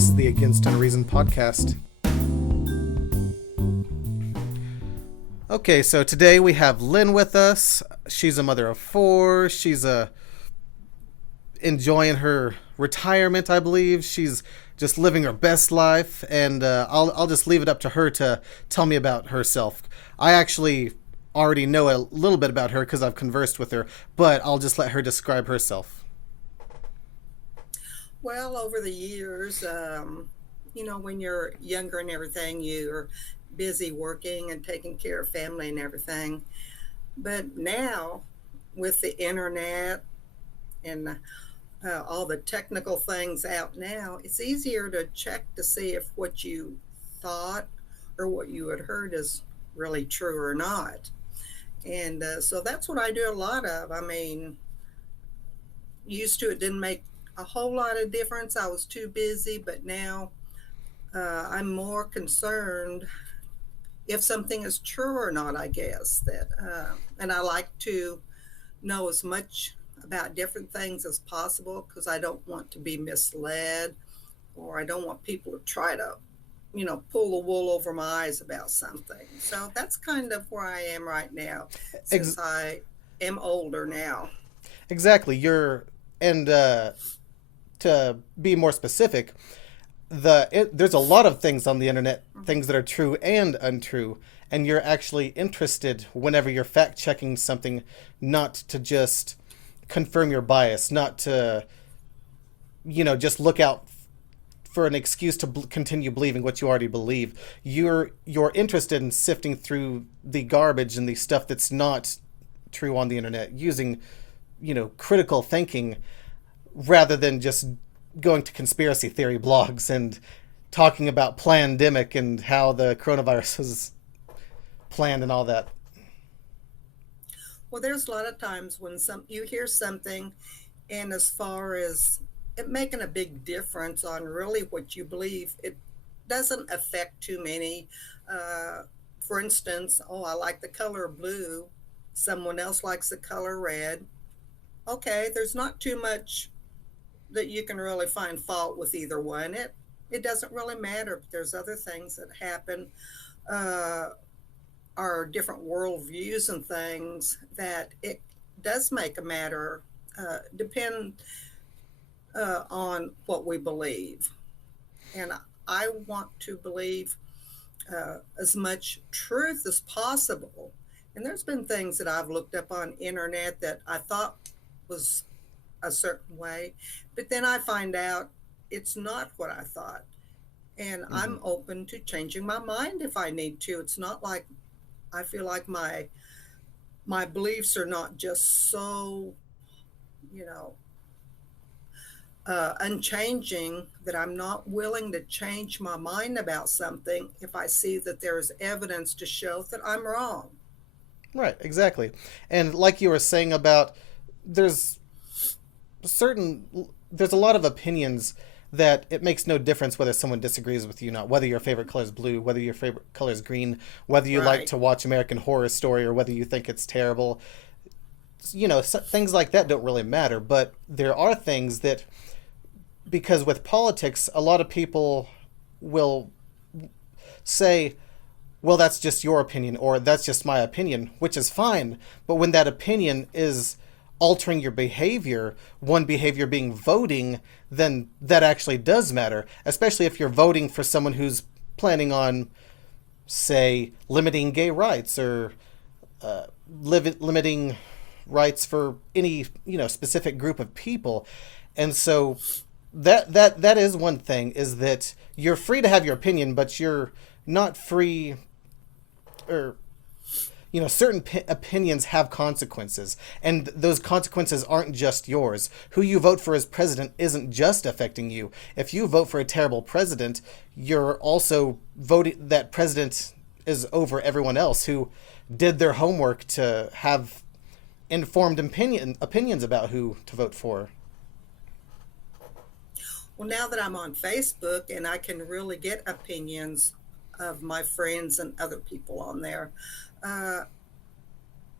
This is the Against Unreason Podcast. Okay, so today we have Lynn with us. She's a mother of four. She's enjoying her retirement, I believe. She's just living her best life, and I'll just leave it up to her to tell me about herself. I actually already know a little bit about her because I've conversed with her, but I'll just let her describe herself. Well, over the years, when you're younger and everything, you're busy working and taking care of family and everything. But now, with the internet and all the technical things out now, it's easier to check to see if what you thought or what you had heard is really true or not. And so that's what I do a lot of. I mean, used to it didn't make a whole lot of difference. I was too busy, but now I'm more concerned if something is true or not, I guess. And I like to know as much about different things as possible because I don't want to be misled or I don't want people to try to, pull the wool over my eyes about something. So that's kind of where I am right now since I am older now. Exactly. And to be more specific, there's a lot of things on the internet, things that are true and untrue, and you're actually interested whenever you're fact checking something, not to just confirm your bias, not to, just look out for an excuse to continue believing what you already believe. You're interested in sifting through the garbage and the stuff that's not true on the internet, using, critical thinking rather than just going to conspiracy theory blogs and talking about plandemic and how the coronavirus was planned and all that. Well, there's a lot of times when you hear something, and as far as it making a big difference on really what you believe, it doesn't affect too many. For instance, I like the color blue. Someone else likes the color red. Okay, there's not too much that you can really find fault with either one. It doesn't really matter. But there's other things that happen, are different worldviews and things that it does make a matter. Depend on what we believe, and I want to believe as much truth as possible. And there's been things that I've looked up on internet that I thought was a certain way, but then I find out it's not what I thought. And Mm-hmm. I'm open to changing my mind if I need to. It's not like I feel like my beliefs are not just so, you know, unchanging that I'm not willing to change my mind about something if I see that there is evidence to show that I'm wrong. Right, exactly. And like you were saying about there's certain there's a lot of opinions that it makes no difference whether someone disagrees with you or not, whether your favorite color is blue, whether your favorite color is green, whether you like Right. to watch American Horror Story or whether you think it's terrible. Things like that don't really matter, but there are things that, because with politics a lot of people will say, well, that's just your opinion or that's just my opinion, which is fine. But when that opinion is altering your behavior, one behavior being voting, then that actually does matter, especially if you're voting for someone who's planning on, say, limiting gay rights or limiting rights for any specific group of people. And so that is one thing, is that you're free to have your opinion, but you're not free, or certain opinions have consequences, and those consequences aren't just yours. Who you vote for as president isn't just affecting you. If you vote for a terrible president, you're also voting that president is over everyone else who did their homework to have informed opinions about who to vote for. Well, now that I'm on Facebook and I can really get opinions of my friends and other people on there, uh,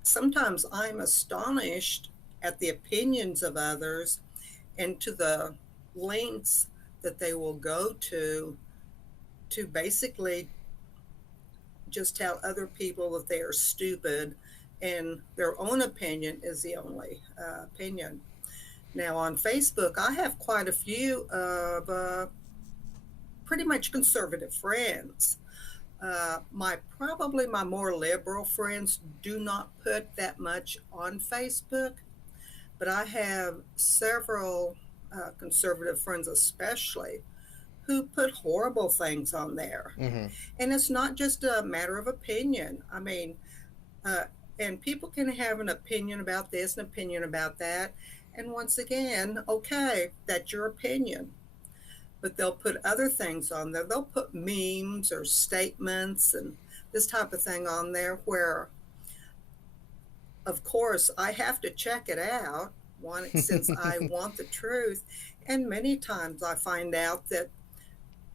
sometimes I'm astonished at the opinions of others and to the lengths that they will go to basically just tell other people that they are stupid and their own opinion is the only opinion. Now on Facebook, I have quite a few of pretty much conservative friends. My probably my more liberal friends do not put that much on Facebook, but I have several conservative friends, especially, who put horrible things on there. Mm-hmm. And it's not just a matter of opinion. I mean, uh, and people can have an opinion about this, an opinion about that. And once again, okay, that's your opinion. But they'll put other things on there. They'll put memes or statements and this type of thing on there where, of course, I have to check it out one, since I want the truth. And many times I find out that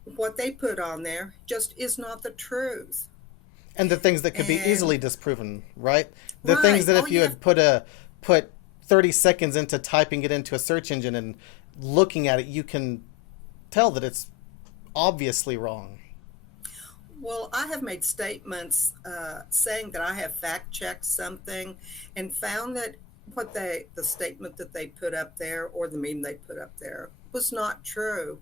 what they put on there just is not the truth. And the things that could be And easily disproven, right? The things right, that oh if you yeah, had put 30 seconds into typing it into a search engine and looking at it, you can tell that it's obviously wrong. well, I have made statements saying that I have fact checked something and found that the statement that they put up there or the meme they put up there was not true.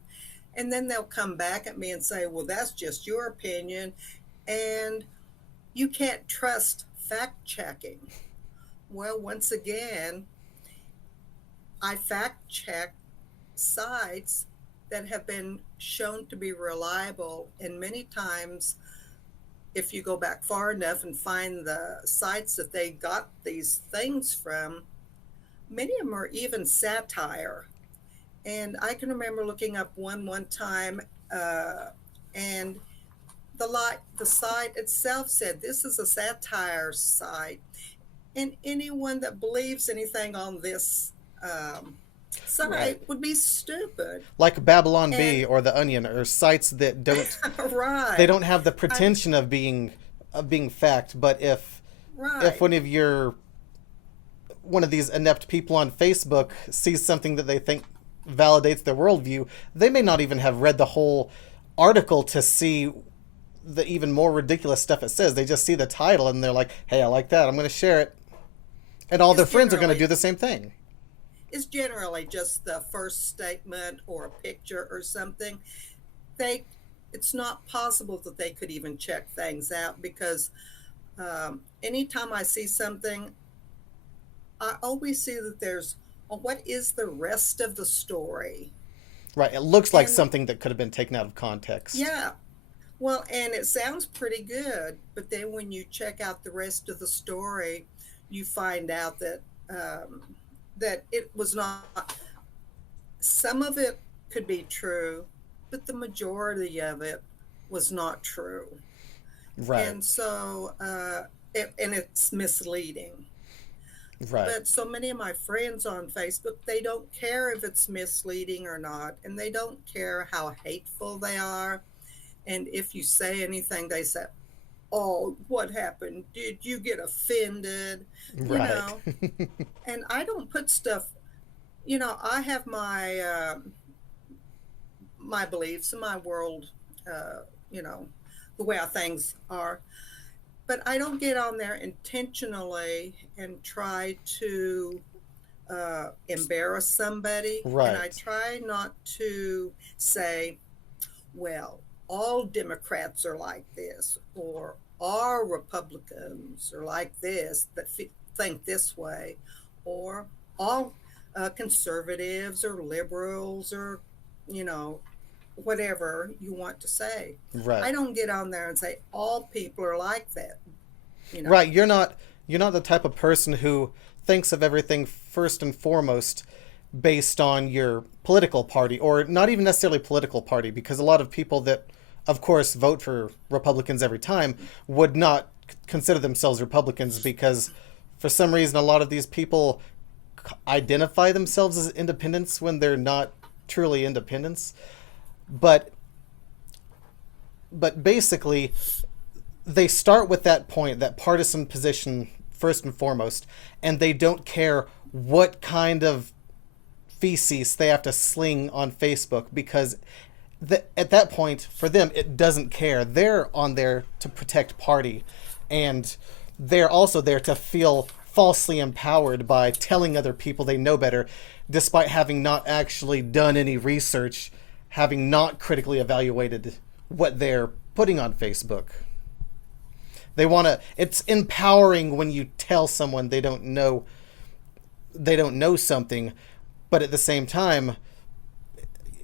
And then they'll come back at me and say, well, that's just your opinion. And you can't trust fact checking. Well, once again, I fact check sites that have been shown to be reliable. And many times, if you go back far enough and find the sites that they got these things from, many of them are even satire. And I can remember looking up one time, and the site itself said this is a satire site, and anyone that believes anything on this Right. site would be stupid. Like Babylon Bee And or The Onion or sites that don't they right, don't have the I pretension of being fact, but if right, one of these inept people on Facebook sees something that they think validates their worldview, they may not even have read the whole article to see the even more ridiculous stuff it says. They just see the title and they're like, "Hey, I like that. I'm going to share it." And all their is friends are going to generally do the same thing. is generally just the first statement or a picture or something. They It's not possible that they could even check things out because anytime I see something, I always see that there's, oh, what is the rest of the story? Right. It looks like And something that could have been taken out of context. yeah, well, and it sounds pretty good, but then when you check out the rest of the story, you find out that that it was not. Some of it could be true, but the majority of it was not true, Right. and so and it's misleading. Right. But so many of my friends on Facebook, they don't care if it's misleading or not, and they don't care how hateful they are. And if you say anything, they say, "Oh, what happened? Did you get offended?" You Right. know, and I don't put stuff. You know, I have my beliefs and my world. Uh, you know, the way things are, but I don't get on there intentionally and try to embarrass somebody. And I Right. try not to say, well, all Democrats are like this, or all Republicans are like this that think this way, or all conservatives or liberals or, you know, whatever you want to say. I Right. don't get on there and say all people are like that, you Right. know. You're not the type of person who thinks of everything first and foremost based on your political party, or not even necessarily political party, because a lot of people that of course vote for Republicans every time would not consider themselves Republicans because for some reason a lot of these people identify themselves as independents when they're not truly independents. But basically they start with that point, that partisan position first and foremost, and they don't care what kind of feces they have to sling on Facebook because at that point, for them, it doesn't care. They're on there to protect party, and they're also there to feel falsely empowered by telling other people they know better, despite having not actually done any research, having not critically evaluated what they're putting on Facebook. It's empowering when you tell someone they don't know something, but at the same time,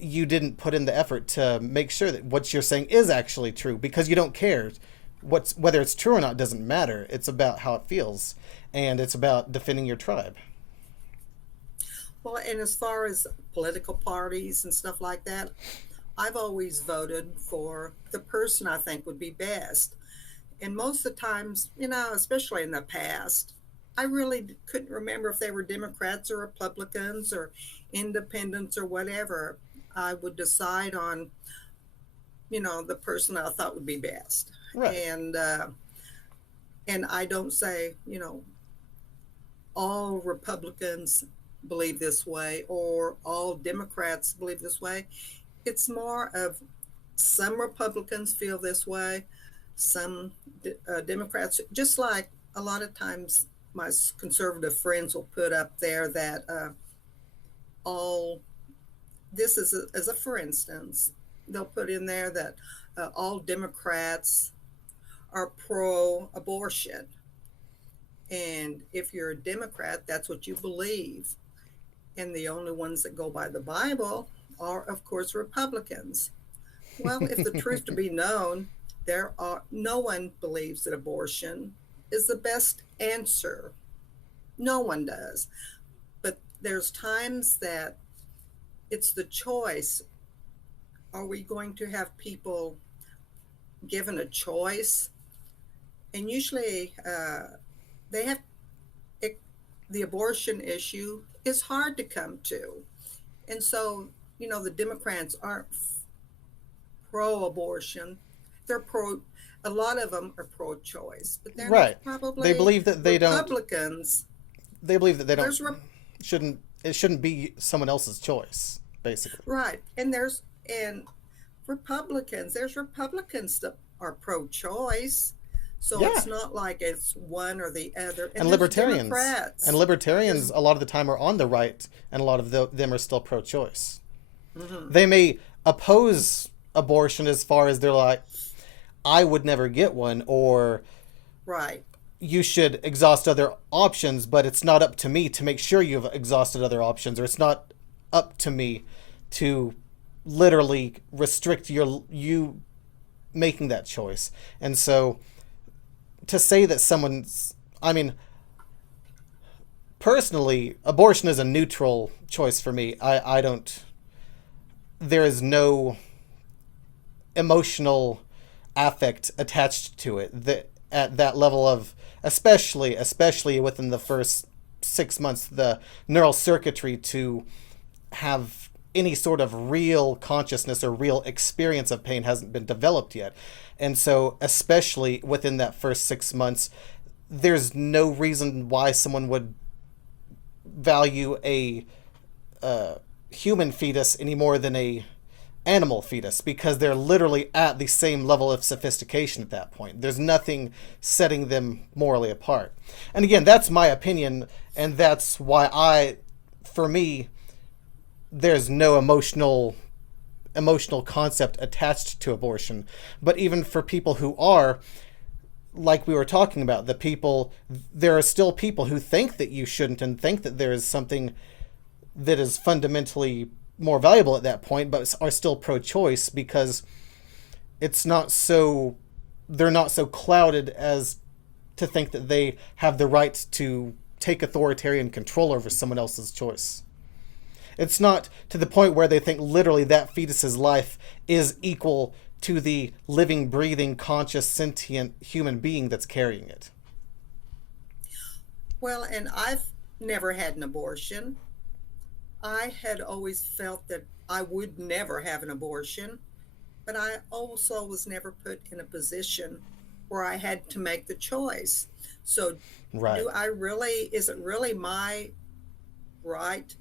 you didn't put in the effort to make sure that what you're saying is actually true, because you don't care. Whether it's true or not doesn't matter. It's about how it feels, and it's about defending your tribe. Well, and as far as political parties and stuff like that, I've always voted for the person I think would be best. And most of the times, especially in the past, I really couldn't remember if they were Democrats or Republicans or independents or whatever. I would decide on, the person I thought would be best. Right. And I don't say, all Republicans believe this way or all Democrats believe this way. It's more of some Republicans feel this way, some Democrats, just like a lot of times my conservative friends will put up there that all, this is as a for instance, they'll put in there that all Democrats are pro-abortion. And if you're a Democrat, that's what you believe. And the only ones that go by the Bible are, of course, Republicans. Well, if the truth to be known, no one believes that abortion is the best answer. No one does. But there's times that it's the choice. Are we going to have people given a choice? And usually they have the abortion issue is hard to come to. And so, the Democrats aren't pro-abortion. They're a lot of them are pro-choice, but they're right. Probably they believe that they Republicans. They believe that they don't it shouldn't be someone else's choice, basically. Right. And there's Republicans that are pro-choice. So it's not like it's one or the other. And libertarians. And libertarians, a lot of the time, are on the right, and a lot of them are still pro-choice. Mm-hmm. They may oppose abortion as far as they're like, I would never get one, or right, you should exhaust other options, but it's not up to me to make sure you've exhausted other options, or it's not up to me to literally restrict you making that choice. And so to say that personally, abortion is a neutral choice for me. There is no emotional affect attached to it at that level of, especially within the first 6 months, the neural circuitry to have any sort of real consciousness or real experience of pain hasn't been developed yet. And so, especially within that first 6 months, there's no reason why someone would value a human fetus any more than a animal fetus, because they're literally at the same level of sophistication at that point. There's nothing setting them morally apart. And again, that's my opinion, and that's why for me, there's no emotional concept attached to abortion. But even for people who are, like we were talking about, there are still people who think that you shouldn't, and think that there is something that is fundamentally more valuable at that point, but are still pro-choice because they're not so clouded as to think that they have the right to take authoritarian control over someone else's choice. It's not to the point where they think literally that fetus's life is equal to the living, breathing, conscious, sentient human being that's carrying it. Well, and I've never had an abortion. I had always felt that I would never have an abortion, but I also was never put in a position where I had to make the choice. So right. Is it really my right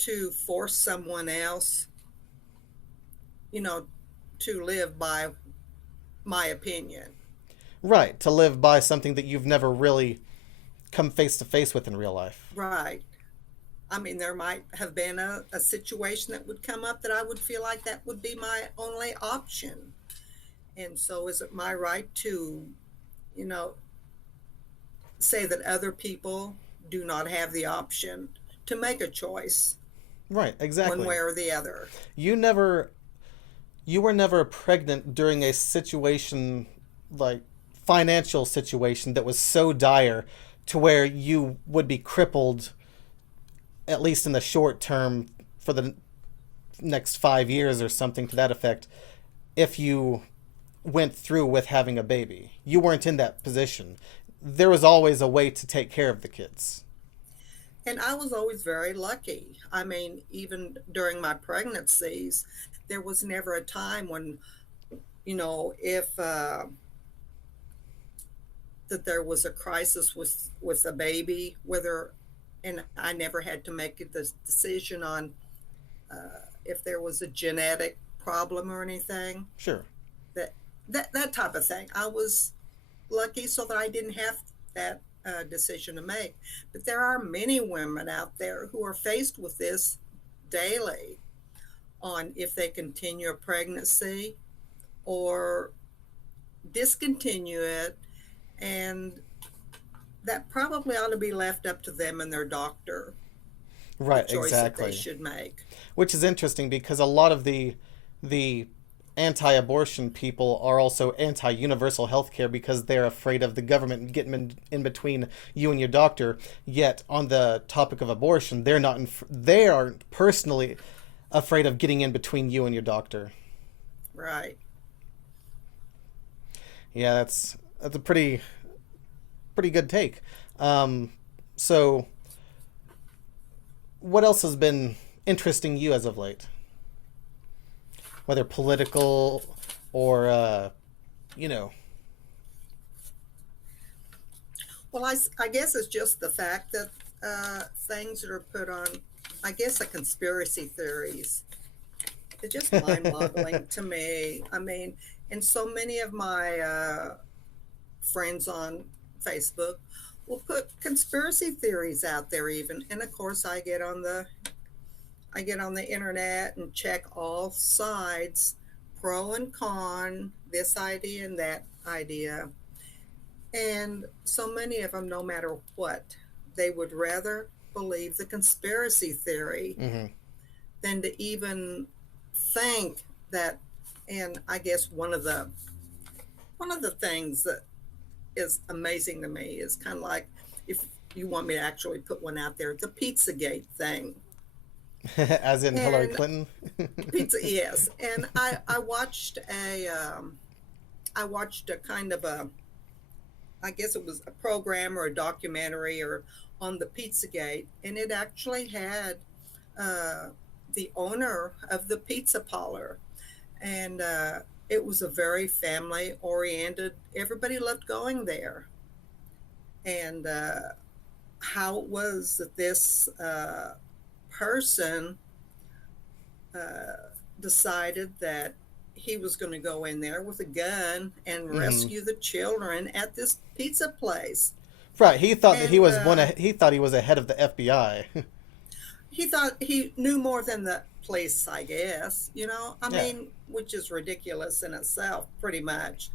to force someone else, you know, to live by my opinion. Right, to live by something that you've never really come face to face with in real life. Right. I mean, there might have been a situation that would come up that I would feel like that would be my only option. And so, is it my right to, you know, say that other people do not have the option to make a choice Right, one exactly. way or the other? You never you were never pregnant during a situation like financial situation that was so dire to where you would be crippled at least in the short term for the next 5 years or something to that effect if you went through with having a baby. You weren't in that position. There was always a way to take care of the kids. And I was always very lucky. I mean, even during my pregnancies, there was never a time when, if that there was a crisis with a baby, whether, and I never had to make the decision on if there was a genetic problem or anything. Sure. That that type of thing. I was lucky so that I didn't have that decision to make. But there are many women out there who are faced with this daily on if they continue a pregnancy or discontinue it, and that probably ought to be left up to them and their doctor, the Right, choice that they exactly. should make. Which is interesting because a lot of the anti-abortion people are also anti-universal health care because they're afraid of the government getting in between you and your doctor. Yet on the topic of abortion, they aren't personally afraid of getting in between you and your doctor. Right. Yeah, that's a pretty good take. So what else has been interesting you as of late? Whether political or you know. Well, I guess it's just the fact that things that are put on, I guess, the conspiracy theories. They're just mind boggling to me. I mean, and so many of my friends on Facebook will put conspiracy theories out there even. And of course I get on the internet and check all sides, pro and con, this idea and that idea. And so many of them, no matter what, they would rather believe the conspiracy theory Mm-hmm. than to even think that. And I guess one of the things that is amazing to me is kind of like, if you want me to actually put one out there, the Pizzagate thing. As in Hillary And Clinton. pizza, yes. And I watched a kind of a, I guess it was a program or a documentary or on the Pizzagate, and it actually had uh, the owner of the pizza parlor, and it was a very family oriented. Everybody loved going there, and how it was that this person uh, decided that he was going to go in there with a gun and Mm-hmm. rescue the children at this pizza place. Right. He thought that he And was he thought he was ahead of the FBI. he thought he knew more than the police, I guess, I Yeah. mean, which is ridiculous in itself, pretty much.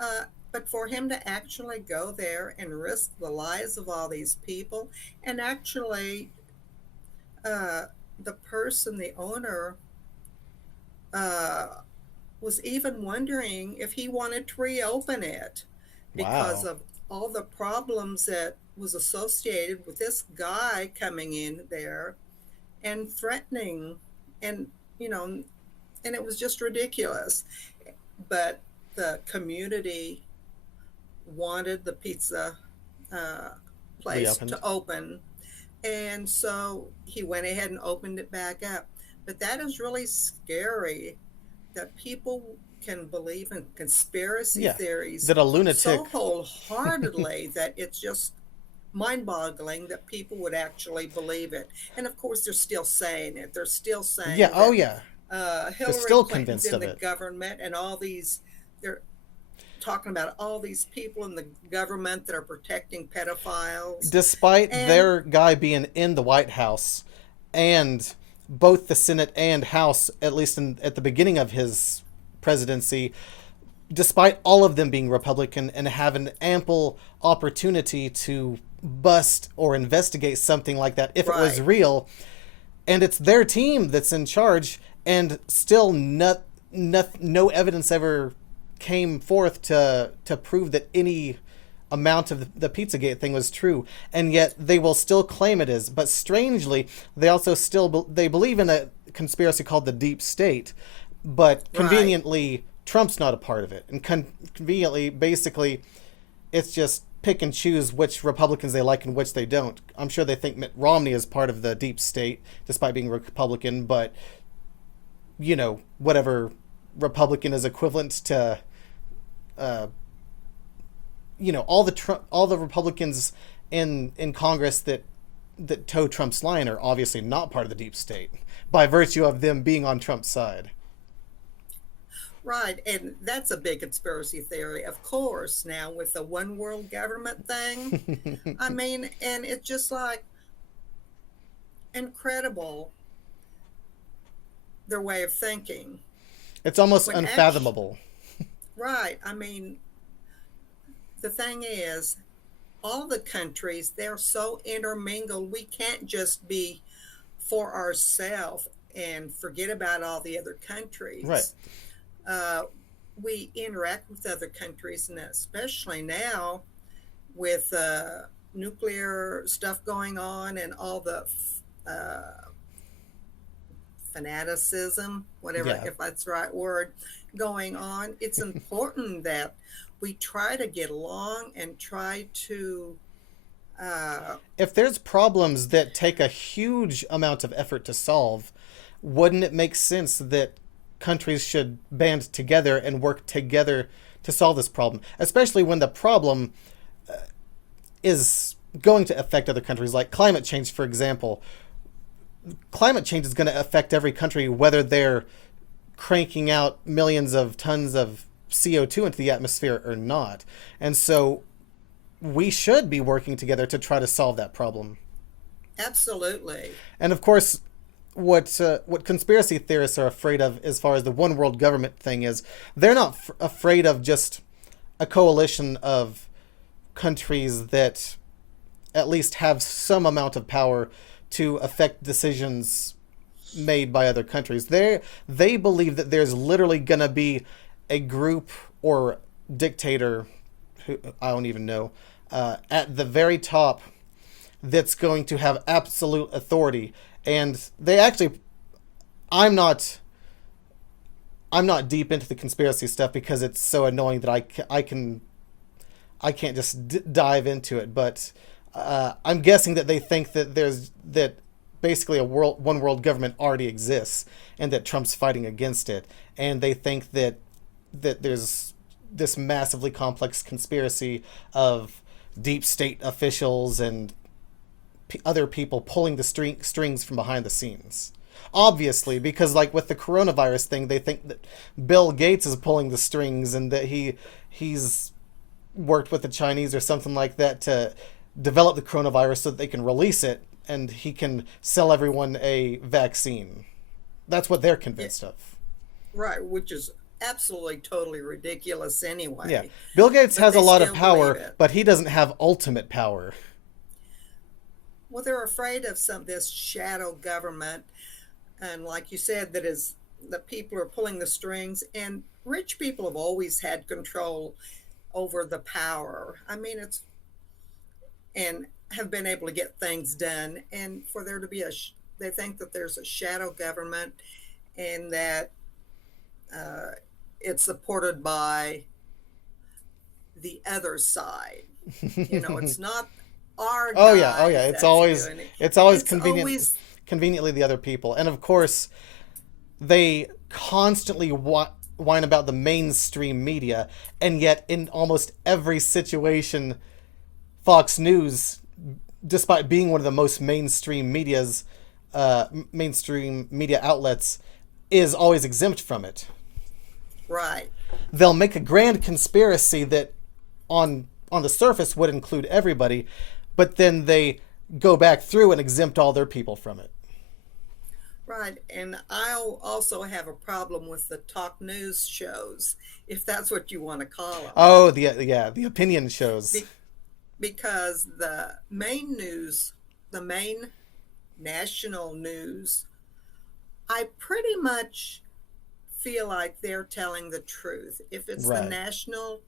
Uh, but for him to actually go there and risk the lives of all these people, and actually, uh, the person, the owner, uh, was even wondering if he wanted to reopen it because Wow. of all the problems that was associated with this guy coming in there and threatening, and you know and it was just ridiculous. But the community wanted the pizza uh, place to Reopened. open, and so he went ahead and opened it back up. But that is really scary, that people can believe in conspiracy Yeah. theories That a so lunatic. wholeheartedly that it's just mind-boggling that people would actually believe it. And of course, they're still saying it. They're still Yeah, saying oh that yeah. They're Hillary still Clinton's convinced in of the it. government, and all these, they're talking about all these people in the government that are protecting pedophiles. Despite And their guy being in the White House and both the Senate and House, at least at the beginning of his presidency, despite all of them being Republican and having ample opportunity to bust or investigate something like that if it was right, real, and it's their team that's in charge, and still no evidence ever came forth to prove that any amount of the Pizzagate thing was true, and yet they will still claim it is. But strangely, they also still they believe in a conspiracy called the Deep State, but right. conveniently Trump's not a part of it, and conveniently, basically, it's just pick and choose which Republicans they like and which they don't. I'm sure they think Mitt Romney is part of the Deep State, despite being Republican, but whatever Republican is equivalent to, uh, all the Republicans in Congress that toe Trump's line are obviously not part of the Deep State by virtue of them being on Trump's side. Right, and that's a big conspiracy theory, of course, now with the one world government thing. I mean, and it's just like incredible their way of thinking. It's almost When actually, unfathomable. right, I mean, the thing is, all the countries, they're so intermingled, we can't just be for ourselves and forget about all the other Right. countries. Uh, we interact with other countries, and especially now with nuclear stuff going on and all the uh, fanaticism, whatever, Yeah. if that's the right word, going on. It's important that we try to get along and try to, uh, If there's problems that take a huge amount of effort to solve, wouldn't it make sense that countries should band together and work together to solve this problem? Especially when the problem is going to affect other countries, like climate change, for example. Climate change is going to affect every country, whether they're cranking out millions of tons of CO2 into the atmosphere or not. And so we should be working together to try to solve that problem. absolutely. And of course, what conspiracy theorists are afraid of, as far as the one world government thing is, they're not afraid of just a coalition of countries that at least have some amount of power to affect decisions made by other countries. They believe that there's literally gonna be a group or dictator, who I don't even know, at the very top that's going to have absolute authority. And they actually, I'm not, I'm not deep into the conspiracy stuff because it's so annoying that I can't just dive into it. But I'm guessing that they think that basically a one world government already exists and that Trump's fighting against it, and they think that there's this massively complex conspiracy of deep state officials and other people pulling the strings from behind the scenes. Obviously, because like with the coronavirus thing, they think that Bill Gates is pulling the strings and that he's worked with the Chinese or something like that to develop the coronavirus so that they can release it and he can sell everyone a vaccine. That's what they're Yeah, convinced of. right, which is absolutely totally ridiculous Yeah. anyway, Bill Gates but has a they lot of still believe power, it. but he doesn't have ultimate power. Well, they're afraid of some this shadow government, and like you said, that is the people are pulling the strings, and rich people have always had control over the power. I mean, it's and have been able to get things done, and for there to be they think that there's a shadow government, and that uh, it's supported by the other side. It's not our Oh yeah, oh yeah. guys It's that's always doing it. it's always It's always conveniently the other people, and of course they constantly whine about the mainstream media, and yet in almost every situation, Fox News despite being one of the most mainstream media outlets, is always exempt from it. Right. They'll make a grand conspiracy that on the surface would include everybody, but then they go back through and exempt all their people from it. Right. And I also have a problem with the talk news shows, if that's what you want to call them. Oh, the opinion shows. Because the main national news, I pretty much feel like they're telling the truth. If it's the national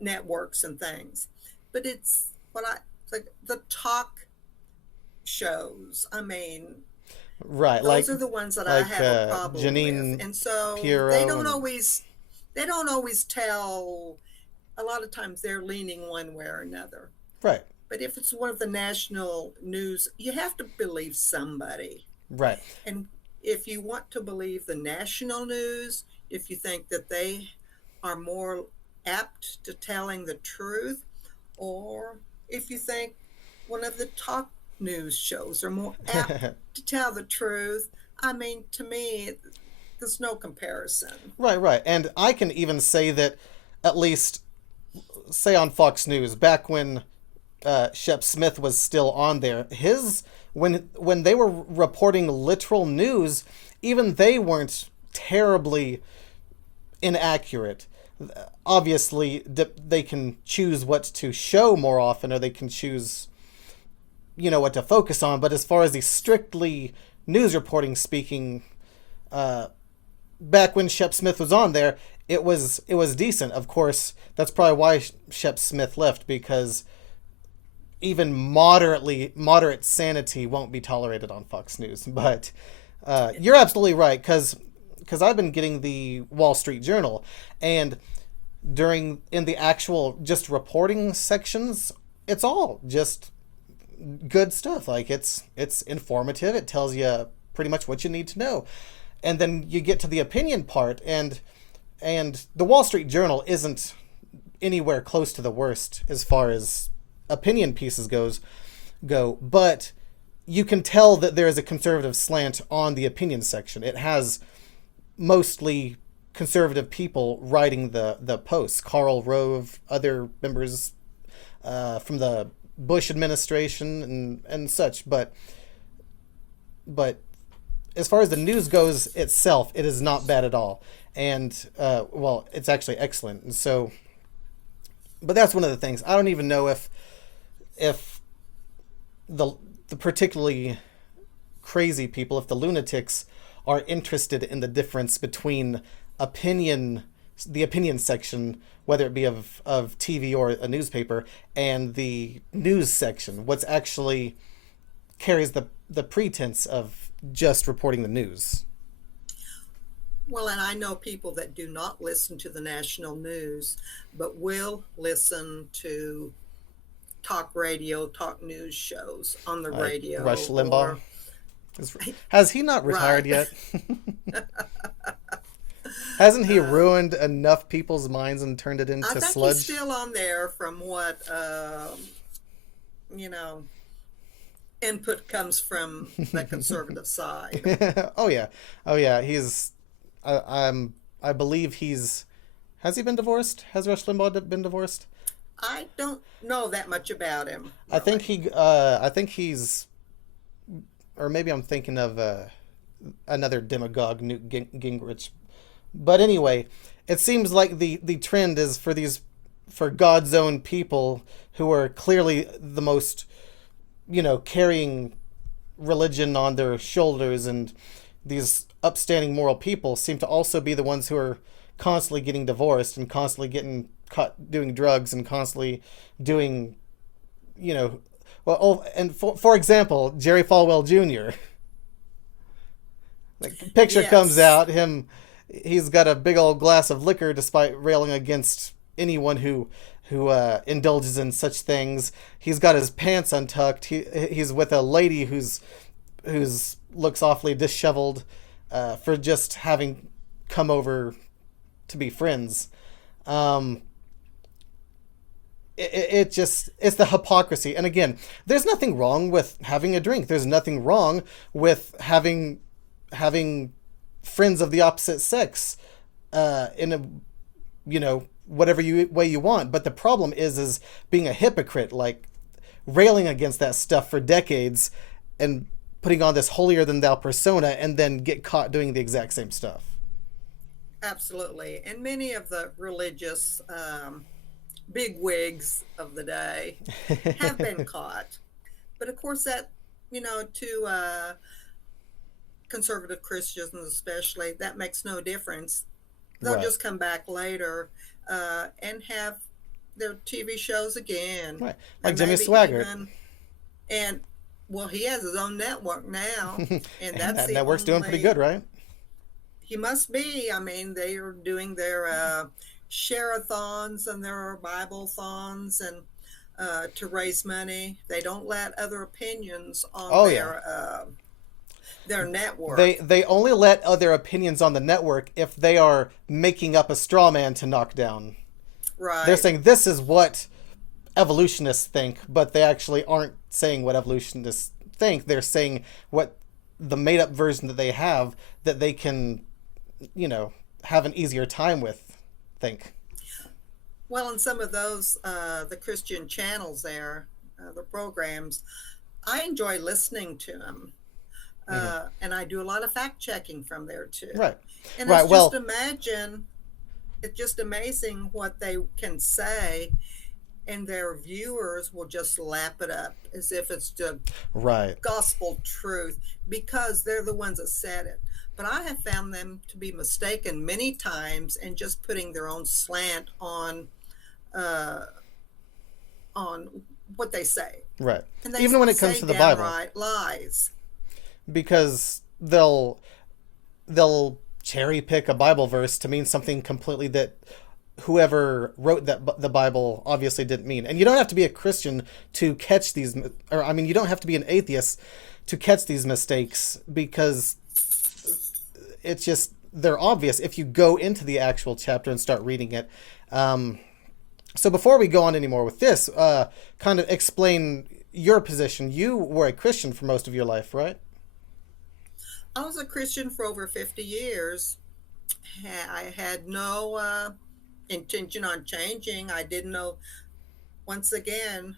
networks and things, but it's like the talk shows. I mean, right, those are the ones that I have a problem Janine with, and so Pirro they don't always tell. A lot of times they're leaning one way or another. Right. But if it's one of the national news, you have to believe somebody. Right. And if you want to believe the national news, if you think that they are more apt to telling the truth, or if you think one of the talk news shows are more apt to tell the truth, I mean, to me, there's no comparison. Right. And I can even say that, at least, say on Fox News, back when Shep Smith was still on there, when they were reporting literal news, even they weren't terribly inaccurate. Obviously, they can choose what to show more often, or they can choose, what to focus on. But as far as the strictly news reporting speaking, back when Shep Smith was on there, it was decent. Of course, that's probably why Shep Smith left, because even moderate sanity won't be tolerated on Fox News. But you're absolutely right, because I've been getting the Wall Street Journal, and in the actual just reporting sections, it's all just good stuff. Like it's informative. It tells you pretty much what you need to know. And then you get to the opinion part, and the Wall Street Journal isn't anywhere close to the worst as far as opinion pieces go, but you can tell that there is a conservative slant on the opinion section. It has mostly conservative people writing the posts. Karl Rove, other members from the Bush administration and such, but as far as the news goes itself, it is not bad at all. And, it's actually excellent. And so, but that's one of the things. I don't even know if the particularly crazy people, if the lunatics are interested in the difference between the opinion section, whether it be of TV or a newspaper, and the news section, what's actually carries the pretense of just reporting the news. Well, and I know people that do not listen to the national news, but will listen to talk news shows on the radio. Rush Limbaugh. Has he not retired yet? Hasn't he ruined enough people's minds and turned it into sludge? I think he's still on there from what, input comes from the conservative side. Oh yeah. He's, I believe has he been divorced? Has Rush Limbaugh been divorced? I don't know that much about him. Really. I think he's, or maybe I'm thinking of another demagogue, Newt Gingrich. But anyway, it seems like the trend is for God's own people who are clearly the most, carrying religion on their shoulders, and these upstanding moral people seem to also be the ones who are constantly getting divorced and constantly getting caught doing drugs and constantly doing, and for example, Jerry Falwell Jr. Like, picture comes out, he's got a big old glass of liquor despite railing against anyone who indulges in such things. He's got his pants untucked. He's with a lady who's looks awfully disheveled for just having come over to be friends. it's the hypocrisy. And again, there's nothing wrong with having a drink. There's nothing wrong with having friends of the opposite sex in a, whatever way you want. But the problem is being a hypocrite, like railing against that stuff for decades and putting on this holier than thou persona, and then get caught doing the exact same stuff. Absolutely. And many of the religious big wigs of the day have been caught. But of course, that, to conservative Christians especially, that makes no difference. They'll Right. just come back later and have their TV shows again. Right. Like And Jimmy maybe Swaggart. and well, he has his own network now, and And that's that the network's doing pretty only. good, right? He must be. I mean, they are doing their share-a-thons and their Bible-thons and to raise money. They don't let other opinions on Oh yeah. their network. They only let other opinions on the network if they are making up a straw man to knock down. They're Right. saying this is what evolutionists think, but they actually aren't saying what evolutionists think. They're saying what the made up version that they have, that they can, have an easier time with, think. Well, in some of those, the Christian channels there, the programs, I enjoy listening to them. Hmm. And I do a lot of fact checking from there too. Right. And Right. Well, it's just amazing what they can say, and their viewers will just lap it up as if it's the right. gospel truth because they're the ones that said it. But I have found them to be mistaken many times and just putting their own slant uh, on what they say, Right. and they Even when it comes say to the Bible, downright lies. because they'll cherry pick a Bible verse to mean something completely that whoever wrote the Bible obviously didn't mean. And you don't have to be a Christian to catch these, or I mean, you don't have to be an atheist to catch these mistakes, because it's just, they're obvious if you go into the actual chapter and start reading it. So before we go on anymore with this, kind of explain your position. You were a Christian for most of your life, right? I was a Christian for over 50 years. I had no intention on changing. I didn't know, once again,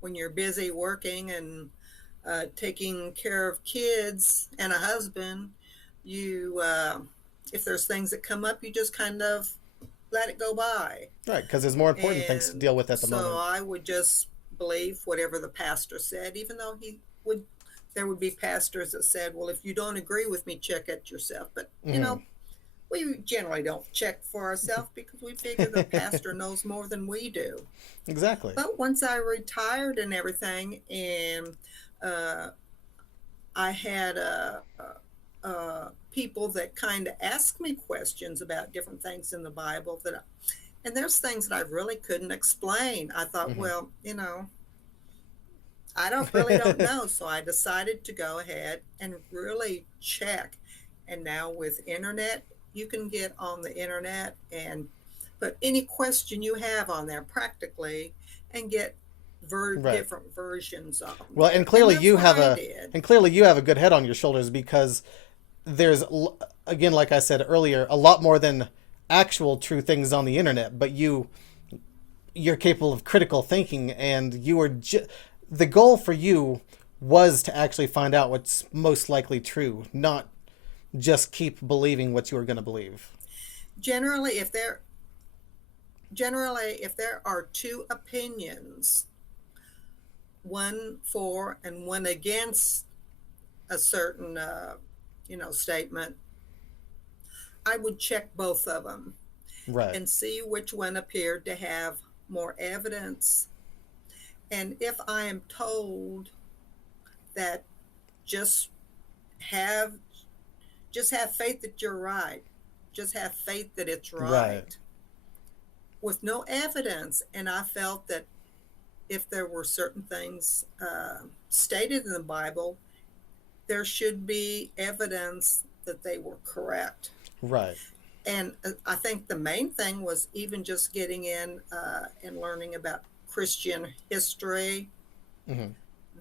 when you're busy working and taking care of kids and a husband, if there's things that come up, you just kind of let it go by. Right, because there's more important things to And deal with at the so moment. I would just believe whatever the pastor said, even though there would be pastors that said, well, if you don't agree with me, check it yourself. But, Hmm. we generally don't check for ourselves because we figure the pastor knows more than we do. Exactly. But once I retired and everything, and uh, I had people that kind of asked me questions about different things in the Bible and there's things that I really couldn't explain. I thought, Hmm. well, I don't know. So I decided to go ahead and really check. And now with internet, you can get on the internet and put any question you have on there practically and get Right. different versions on Well, and there. And clearly that's you what have I a did. and clearly you have a good head on your shoulders, because there's again, like I said earlier, a lot more than actual true things on the internet. But you're capable of critical thinking, and the goal for you was to actually find out what's most likely true, not just keep believing what you were going to believe. Generally, if there are two opinions, one for and one against a certain statement, I would check both of them Right. and see which one appeared to have more evidence. And if I am told that just have just have faith that you're right, just have faith that it's Right. right, with no evidence, and I felt that if there were certain things stated in the Bible, there should be evidence that they were correct. Right. And I think the main thing was even just getting in and learning about Christian history, Mm-hmm.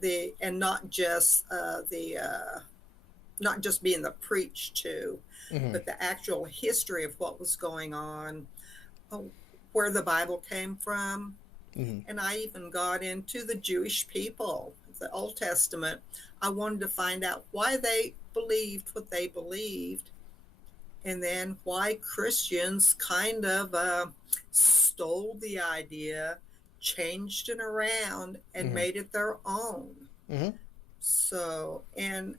the and the not just being the preach to, Mm-hmm. but the actual history of what was going on, uh, where the Bible came from. Mm-hmm. And I even got into the Jewish people, the Old Testament. I wanted to find out why they believed what they believed, and then why Christians kind of stole the idea, changed it around, and Mm-hmm. made it their own. Mm-hmm. So, and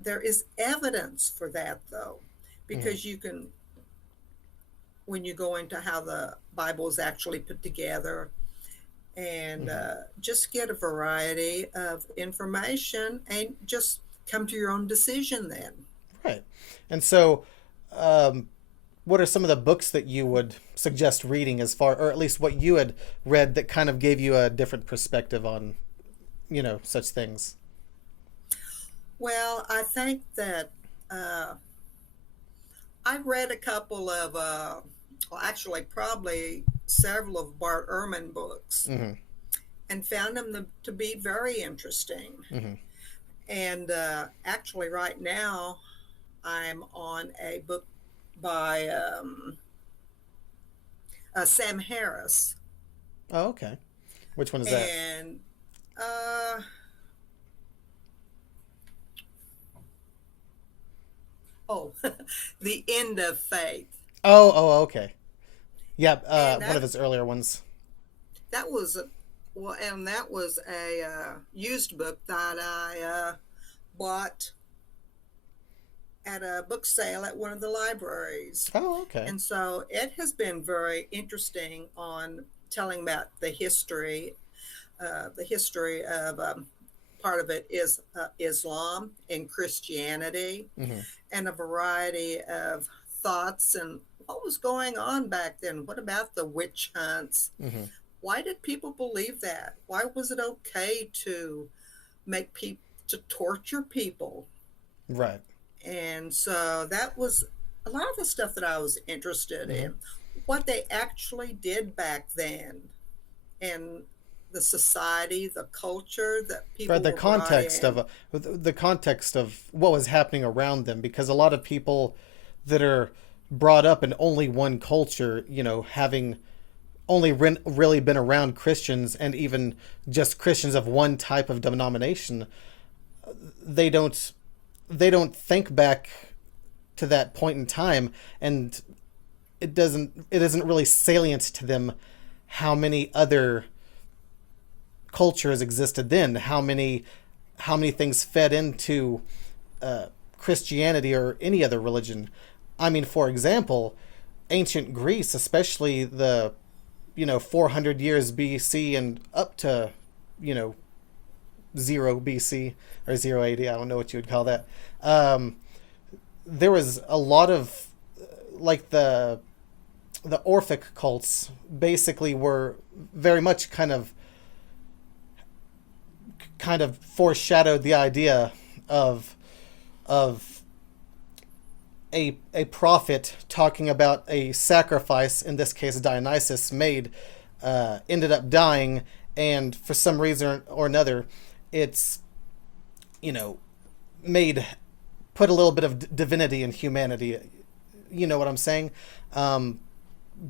there is evidence for that, though, Mm-hmm. because you can, when you go into how the Bible is actually put together, and Mm-hmm. just get a variety of information and just come to your own decision then. Right. And so, um, what are some of the books that you would suggest reading, as far, or at least what you had read that kind of gave you a different perspective on, such things? Well, I think that uh, I read a couple of, well, actually, probably several of Bart Ehrman books Mm-hmm. and found them to be very interesting. Mm-hmm. And actually, right now, I'm on a book by Sam Harris. Oh, okay. Which one is that? And uh, oh, The End of Faith. Oh, okay. Yeah, And one of his earlier ones. that was well, and that was a used book that I bought at a book sale at one of the libraries. Oh, okay. And so it has been very interesting on telling about the history of part of it is Islam and Christianity, Mm-hmm. and a variety of thoughts and what was going on back then. What about the witch hunts? Mm-hmm. Why did people believe that? Why was it okay to make people to torture people? Right. And so that was a lot of the stuff that I was interested Mm-hmm. in. What they actually did back then, and the society, the culture that Right. people were brought in. The context of what was happening around them, because a lot of people that are brought up in only one culture, having only really been around Christians, and even just Christians of one type of denomination, they don't think back to that point in time, and it isn't really salient to them how many other cultures existed then, how many things fed into Christianity or any other religion. I mean, for example, ancient Greece, especially the 400 years BC and up to, 0 BC or 0 AD, I don't know what you would call that. There was a lot of, like, the Orphic cults basically were very much kind of foreshadowed the idea of a prophet talking about a sacrifice, in this case Dionysus made, ended up dying, and for some reason or another, it's made put a little bit of divinity in humanity. You know what I'm saying?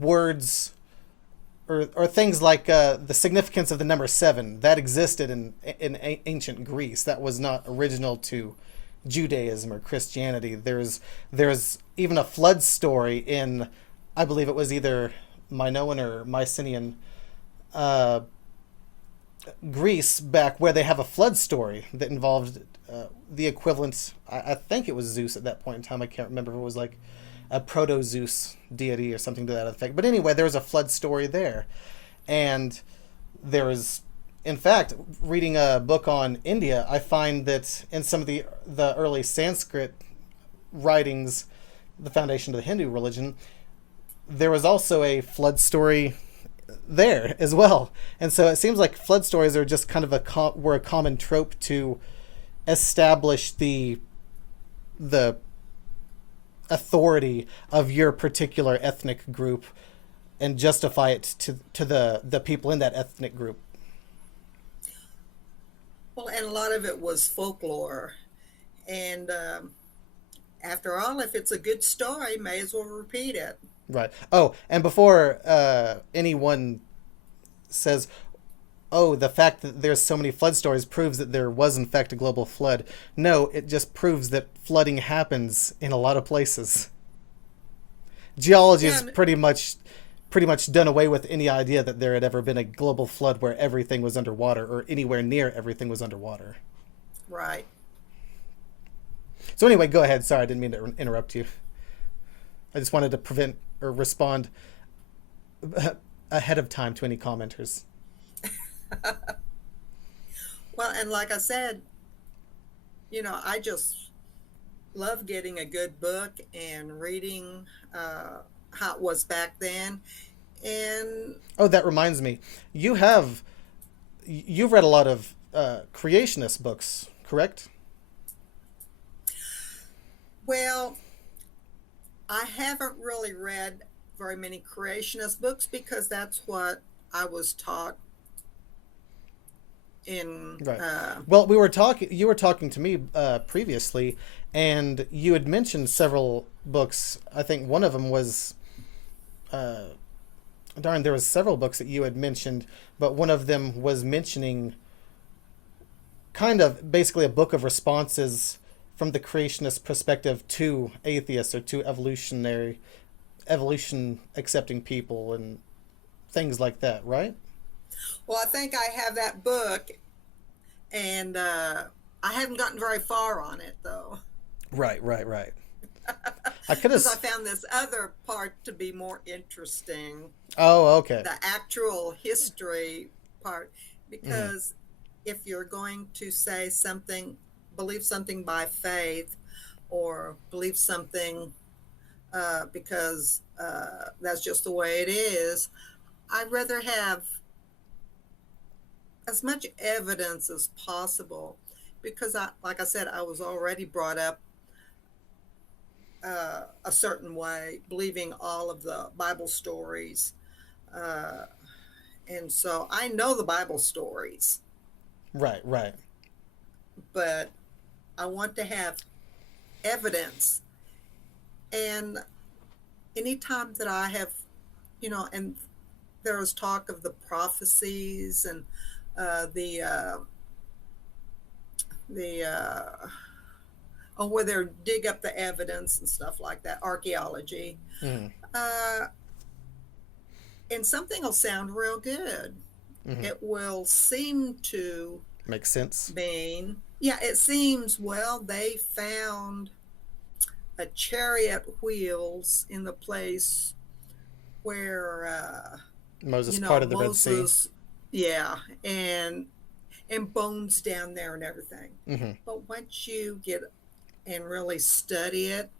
Words or things like the significance of the number 7 that existed in ancient Greece. That was not original to Judaism or Christianity. There's even a flood story in, I believe it was either Minoan or Mycenaean Greece, back where they have a flood story that involved the equivalent. I think it was Zeus at that point in time. I can't remember if it was like a proto-Zeus deity or something to that effect. But anyway, there was a flood story there. And there was, in fact, reading a book on India, I find that in some of the early Sanskrit writings, the foundation of the Hindu religion, there was also a flood story there as well. And so it seems like flood stories are just kind of were a common trope to establish the authority of your particular ethnic group and justify it to the people in that ethnic group. Well, and a lot of it was folklore. And after all, if it's a good story, may as well repeat it. Right. Oh, and before anyone says, "Oh, the fact that there's so many flood stories proves that there was in fact a global flood," no, it just proves that flooding happens in a lot of places. Geology Yeah, is pretty much done away with any idea that there had ever been a global flood where everything was underwater or anywhere near everything was underwater. right. So anyway, go ahead. Sorry, I didn't mean to interrupt you. I just wanted to prevent or respond ahead of time to any commenters. Well, and like I said, I just love getting a good book and reading how it was back then. And Oh, that reminds me. You've read a lot of creationist books, correct? well, I haven't really read very many creationist books because that's what I was taught in. Right. Well, we were talking. You were talking to me previously, and you had mentioned several books. I think one of them was. Darn, there was several books that you had mentioned, but one of them was mentioning kind of basically a book of responses from the creationist perspective to atheists or to evolution accepting people and things like that, right? Well, I think I have that book, and I haven't gotten very far on it though, Right, right, right. I could have. because I found this other part to be more interesting, Oh, okay. the actual history part, Mm-hmm. because if you're going to say something, believe something by faith, or believe something because that's just the way it is, I'd rather have as much evidence as possible, because like I said, I was already brought up a certain way, believing all of the Bible stories. Uh, and so I know the Bible stories, Right, right. but I want to have evidence. And anytime that I have, and there was talk of the prophecies and the where they dig up the evidence and stuff like that, archaeology, Mm-hmm. uh, and something will sound real good. Mm-hmm. It will seem to Makes sense. mean, yeah, it seems, well, they found a chariot wheels in the place where Moses part of the Red Sea. Moses, yeah, and bones down there and everything. Mm-hmm. But once you get and really study it,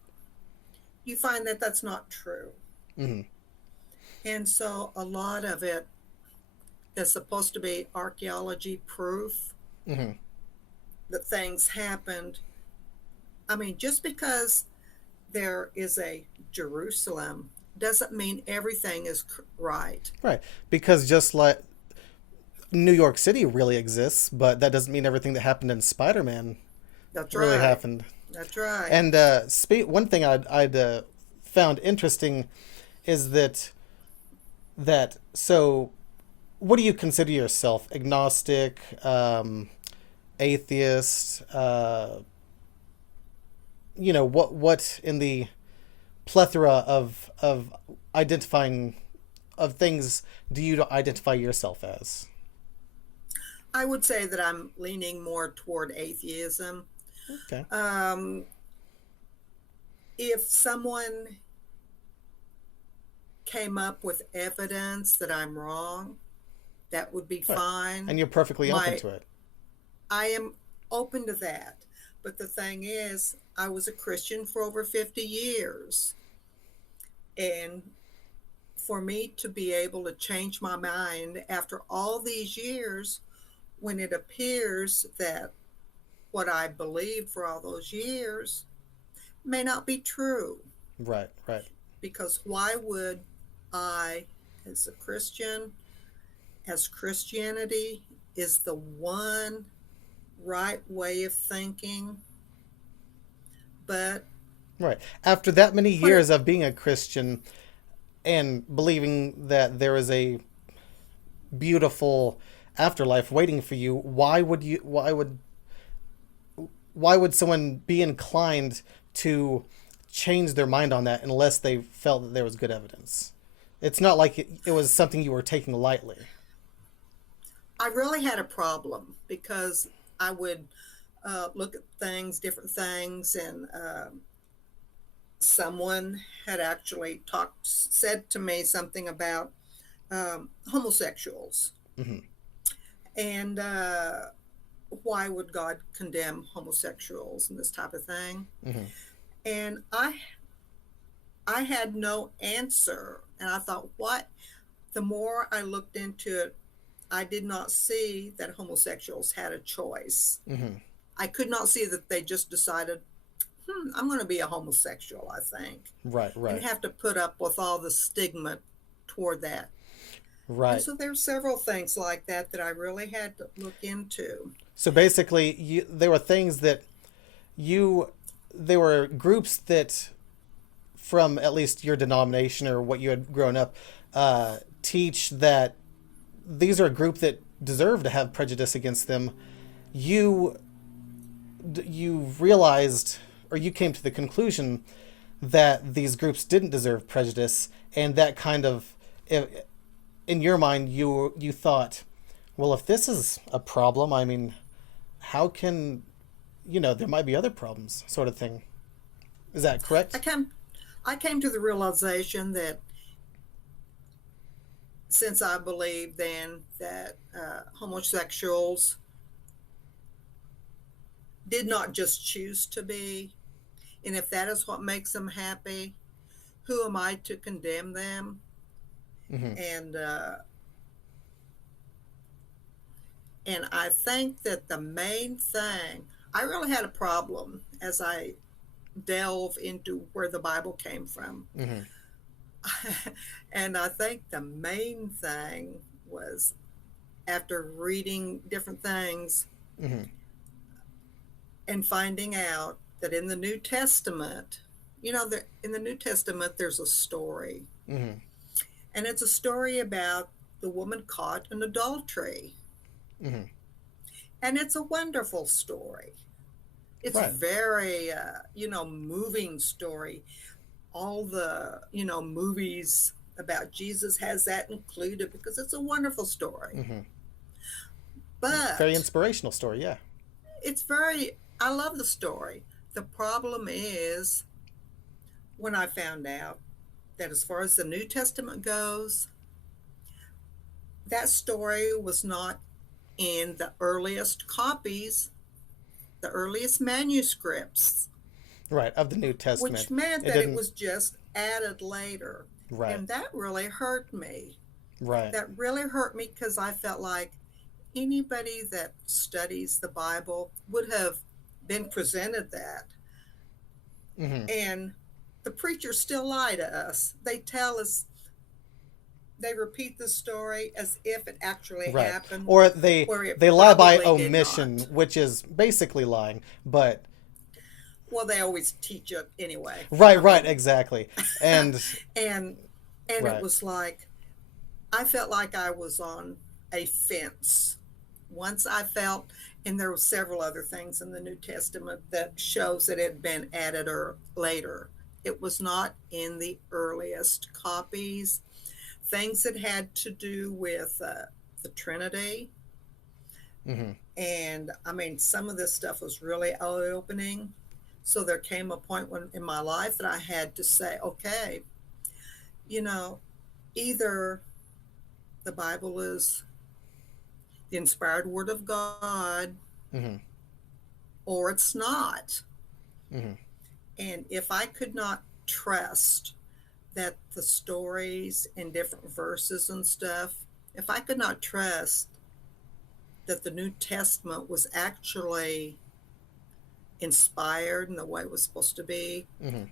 you find that that's not true. Mm-hmm. And so a lot of it is supposed to be archaeology proof Mm-hmm. that things happened. I mean, just because there is a Jerusalem doesn't mean everything is right. Right. Because just like New York City really exists, but that doesn't mean everything that happened in Spider-Man That's really right. happened. That's right. And one thing I'd found interesting is that so what do you consider yourself? Agnostic, atheist? What in the plethora of identifying of things do you identify yourself as? I would say that I'm leaning more toward atheism. Okay. Um, if someone came up with evidence that I'm wrong, that would be Right. fine. And you're perfectly open My, to it. I am open to that. But the thing is, I was a Christian for over 50 years. And for me to be able to change my mind after all these years, when it appears that what I believed for all those years may not be true, Right, right. because why would I as a Christian, as Christianity is the one right way of thinking, but Right. After that many what years of being a Christian and believing that there is a beautiful afterlife waiting for you, why would someone be inclined to change their mind on that unless they felt that there was good evidence? It's not like it was something you were taking lightly. I really had a problem because I would look at things, different things, and someone had actually said to me something about homosexuals, Mm-hmm. and why would God condemn homosexuals and this type of thing? Mm-hmm. And I had no answer, and I thought, what? The more I looked into it, I did not see that homosexuals had a choice. Mm-hmm. I could not see that they just decided, I'm going to be a homosexual, I think, Right, and right, have to put up with all the stigma toward that. And right. so there's several things like that that I really had to look into. So basically, there were things that there were groups that, from at least your denomination or what you had grown up, teach that these are a group that deserve to have prejudice against them. You realized, or you came to the conclusion that these groups didn't deserve prejudice, and that kind of, in your mind, you thought, well, if this is a problem, I mean, how can, there might be other problems, sort of thing. Is that correct? I came to the realization that since I believed then that homosexuals did not just choose to be, and if that is what makes them happy, who am I to condemn them? Mm-hmm. And I think that the main thing, I really had a problem as I delve into where the Bible came from. Mm-hmm. And I think the main thing was, after reading different things Mm-hmm. and finding out that in the New Testament, in the New Testament, there's a story. Mm-hmm. And it's a story about the woman caught in adultery. Mm-hmm. And it's a wonderful story. It's Right. very, moving story. All the, movies about Jesus has that included because it's a wonderful story. Mm-hmm. But Very inspirational story, yeah. I love the story. The problem is when I found out that as far as the New Testament goes, that story was not in the earliest copies, the earliest manuscripts, Right, of the New Testament. which meant that it was just added later. Right. And that really hurt me. Right. That really hurt me because I felt like anybody that studies the Bible would have been presented that. Mm-hmm. And the preachers still lie to us. They tell us, they repeat the story as if it actually Right. happened. Or they lie by omission, which is basically lying, but well, they always teach it anyway. Right, exactly. And and right. It was like, I felt like I was on a fence. Once I felt, and there were several other things in the New Testament that shows that it had been added or later. It was not in the earliest copies. Things that had to do with the Trinity. Mm-hmm. And I mean, some of this stuff was really eye-opening. So there came a point in my life that I had to say, okay, either the Bible is the inspired word of God, Mm-hmm. or it's not. Mm-hmm. And if I could not trust that the stories and different verses and stuff, if I could not trust that the New Testament was actually inspired in the way it was supposed to be, Mm-hmm.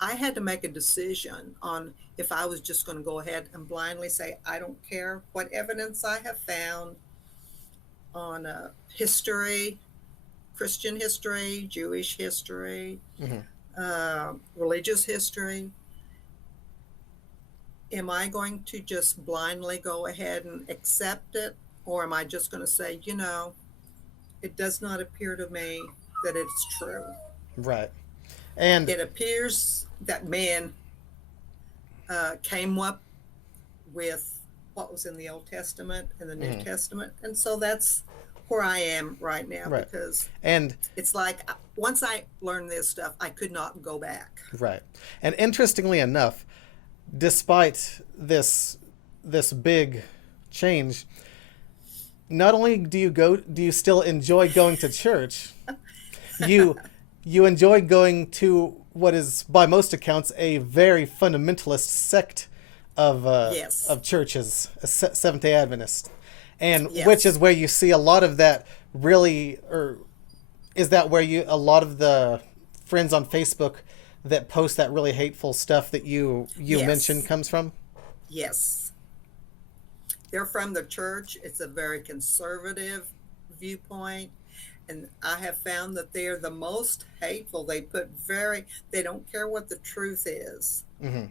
I had to make a decision on if I was just going to go ahead and blindly say, I don't care what evidence I have found on history, Christian history, Jewish history, Mm-hmm. religious history. Am I going to just blindly go ahead and accept it? Or am I just going to say, it does not appear to me that it's true? Right. And It appears that man came up with what was in the Old Testament and the New mm-hmm. Testament. And so that's where I am right now, Right. because And it's like once I learned this stuff, I could not go back. right. And interestingly enough, despite this big change, not only do you still enjoy going to church, you enjoy going to what is by most accounts a very fundamentalist sect of Yes. of churches, Seventh-day Adventist, and Yes. which is where you see a lot of that really, or is that where a lot of the friends on Facebook that post that really hateful stuff that you Yes. mentioned comes from? Yes. They're from the church. It's a very conservative viewpoint. And I have found that they're the most hateful. They don't care what the truth is. Mm-hmm.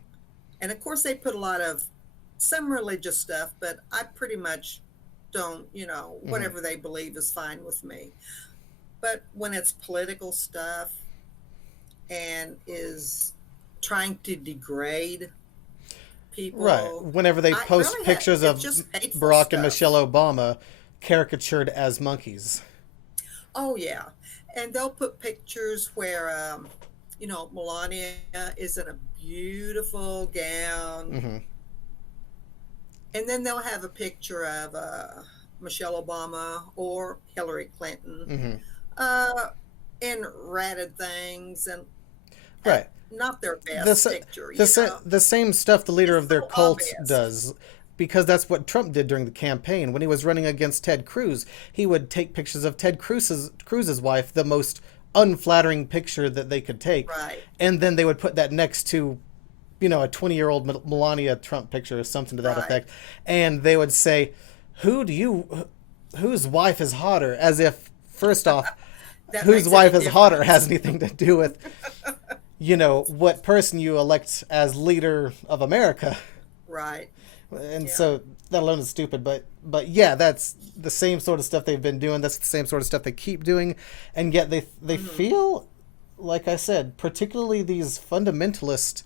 And of course, they put a lot of some religious stuff, but I pretty much don't, whatever they believe is fine with me. But when it's political stuff and is trying to degrade people. Right. Whenever they post really pictures of just hateful Barack stuff. and Michelle Obama caricatured as monkeys. Oh, yeah. And they'll put pictures where, Melania is in a beautiful gown. Mm-hmm. And then they'll have a picture of Michelle Obama or Hillary Clinton in ratted things and Right. not their best picture. The same stuff the leader It's of their so cult obvious. does, because that's what Trump did during the campaign. When he was running against Ted Cruz, he would take pictures of Ted Cruz's wife, the most unflattering picture that they could take. Right. And then they would put that next to, a 20-year-old Melania Trump picture or something to that Right. effect. And they would say, whose wife is hotter? As if, first off, That whose makes wife any is hotter difference. has anything to do with, what person you elect as leader of America. Right. And Yeah. so that alone is stupid, but yeah, that's the same sort of stuff they've been doing. That's the same sort of stuff they keep doing, and yet they feel, like I said, particularly these fundamentalist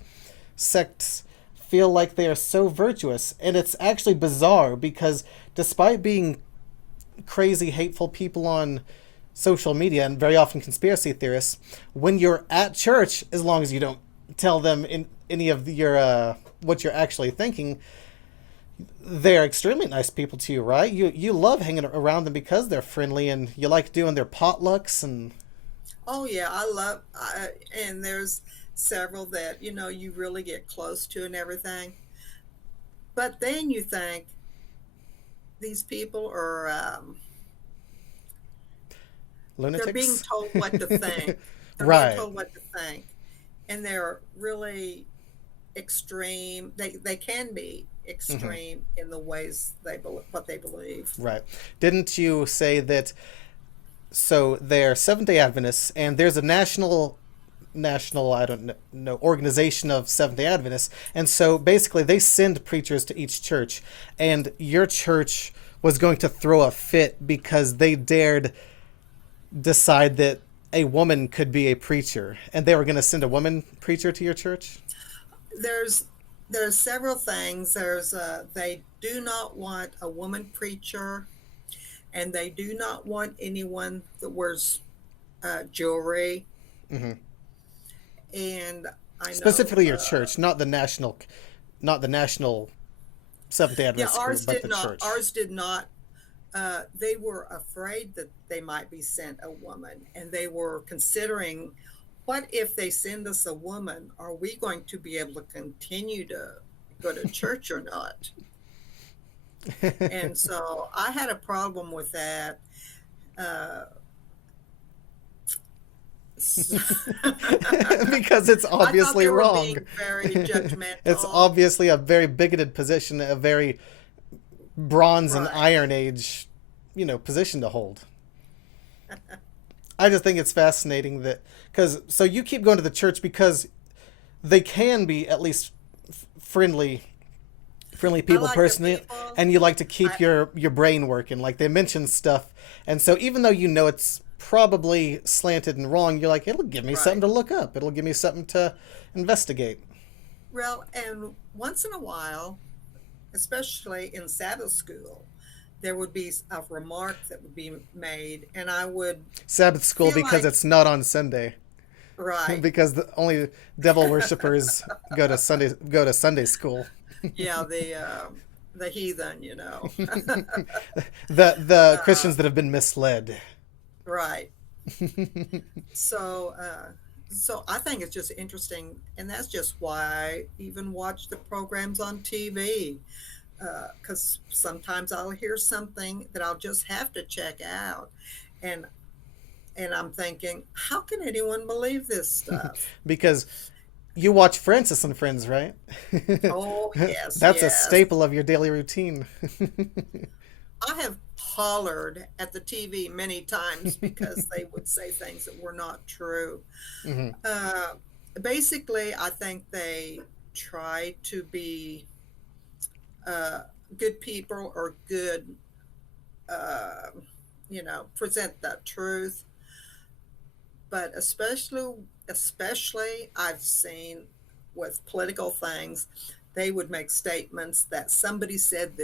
sects feel like they are so virtuous, and it's actually bizarre because despite being crazy, hateful people on social media and very often conspiracy theorists, when you're at church, as long as you don't tell them in any of your what you're actually thinking, they're extremely nice people to you, right? You love hanging around them because they're friendly, and you like doing their potlucks and. Oh yeah, and there's several that you really get close to and everything. But then you think these people are Lunatics. they're being told what to think. They're Right. being told what to think, and they're really extreme. They can be extreme in the ways what they believe. Right. Didn't you say that? So they're Seventh-day Adventists, and there's a national I don't know organization of Seventh-day Adventists, and so basically they send preachers to each church, and your church was going to throw a fit because they dared decide that a woman could be a preacher, and they were going to send a woman preacher to your church. There's several things. They do not want a woman preacher, and they do not want anyone that wears jewelry. Mm-hmm. And I know Specifically your church, not the national Seventh-day yeah, Adventist group, but the church. Ours did not. They were afraid that they might be sent a woman, and they were considering, what if they send us a woman? Are we going to be able to continue to go to church or not? And so I had a problem with that. So- Because it's I thought obviously they were wrong. being very It's judgmental. obviously a very bigoted position, a very Bronze and Right. Iron Age, position to hold. I just think it's fascinating that because so you keep going to the church because they can be at least friendly I people like the personally, people. and you like to keep I your brain working. Like they mention stuff, and so even though it's probably slanted and wrong, you're like, it'll give me something right. to look up. It'll give me something to investigate. Well, and once in a while, especially in Sabbath school, there would be a remark that would be made, and I would Sabbath school feel because like, it's not on Sunday. right, Because the only devil worshippers go to Sunday school. yeah, the heathen, The uh, Christians that have been misled. right. So, so I think it's just interesting, and that's just why I even watch the programs on TV. Because sometimes I'll hear something that I'll just have to check out, and I'm thinking, how can anyone believe this stuff? Because you watch Francis and Friends, right? Oh, yes, That's a yes. staple of your daily routine. I have hollered at the TV many times because they would say things that were not true. Hmm. Uh, Basically, I think they try to be uh, good people or good, uh, present the truth. But especially I've seen with political things, they would make statements that somebody Hmm. said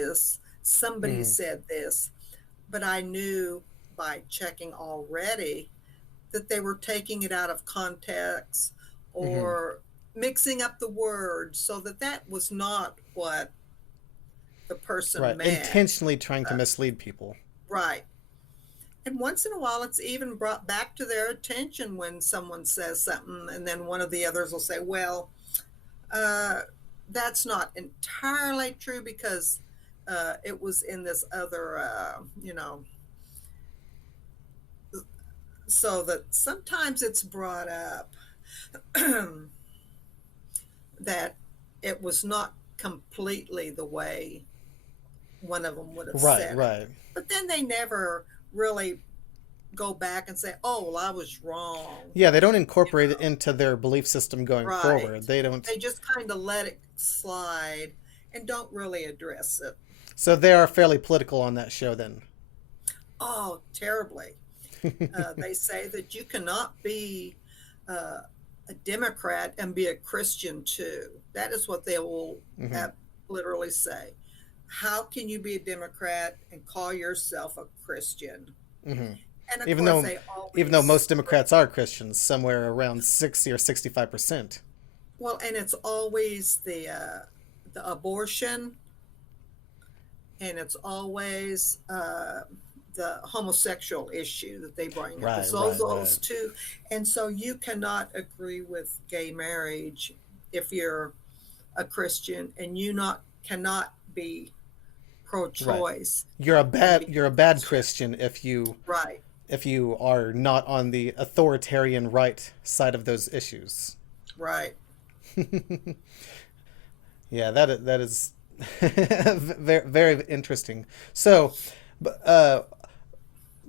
this, but I knew by checking already that they were taking it out of context Hmm. or mixing up the words so that that was not what the person Right. meant. Intentionally trying to Uh, mislead people. right. And once in a while, it's even brought back to their attention when someone says something, and then one of the others will say, well, uh, that's not entirely true because it was in this other, so that sometimes it's brought up that it was not completely the way one of them would have Right, said it. right. But then they never really go back and say, oh, well, I was wrong. Yeah, they don't You incorporate it know, into their belief system going right. forward. They don't. They just kind of let it slide and don't really address it. So they are fairly political on that show then. Oh, terribly. They say that you cannot be uh, a Democrat and be a Christian too. That is what they will Hmm. literally say. How can you be a Democrat and call yourself a Christian? Hmm. And of Even course, though they even though always most Democrats are Christians, somewhere around 60 or 65%. well, and it's always the abortion, and it's always the homosexual issue that they bring up. Right, It's right, right. those two, and so you cannot agree with gay marriage if you're a Christian, and you not cannot be Right. pro-choice You're a and bad be you're a a bad Christian. Christian Right. if you are not on the authoritarian right side of those issues. Right. Yeah, that is very very interesting. So, uh,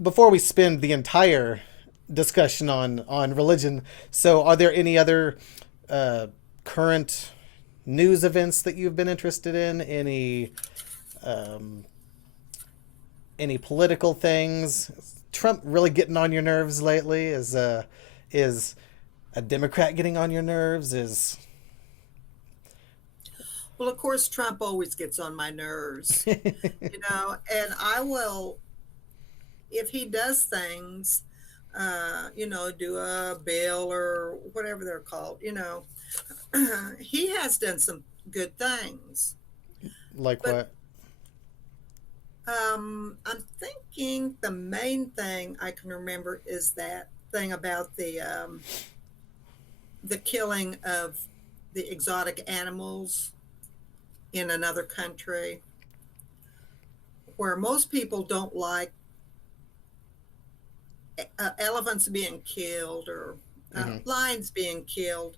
before we spend the entire discussion on religion, so are there any other uh, current news events that you've been interested in? Um, any political things? Trump really getting on your nerves lately? Is a Democrat getting on your nerves? Is Well, of course, Trump always gets on my nerves, and I will, if he does things, do a bill or whatever they're called, he has done some good things. like But what? I'm thinking the main thing I can remember is that thing about the killing of the exotic animals in another country, where most people don't like elephants being killed or lions being killed,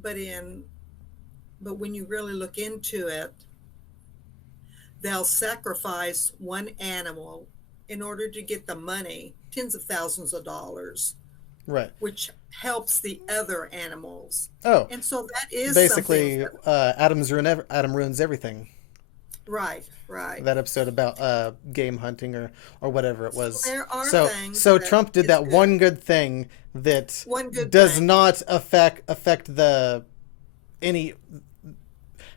but in but when you really look into it, they'll sacrifice one animal in order to get the money, tens of thousands of dollars, Right. which helps the other animals. Oh, And so that is something basically, that, Adam ruins everything. right, right. That episode about game hunting or whatever it So was. there are So things so that Trump did is that good. one good thing that One good does thing. not affect the any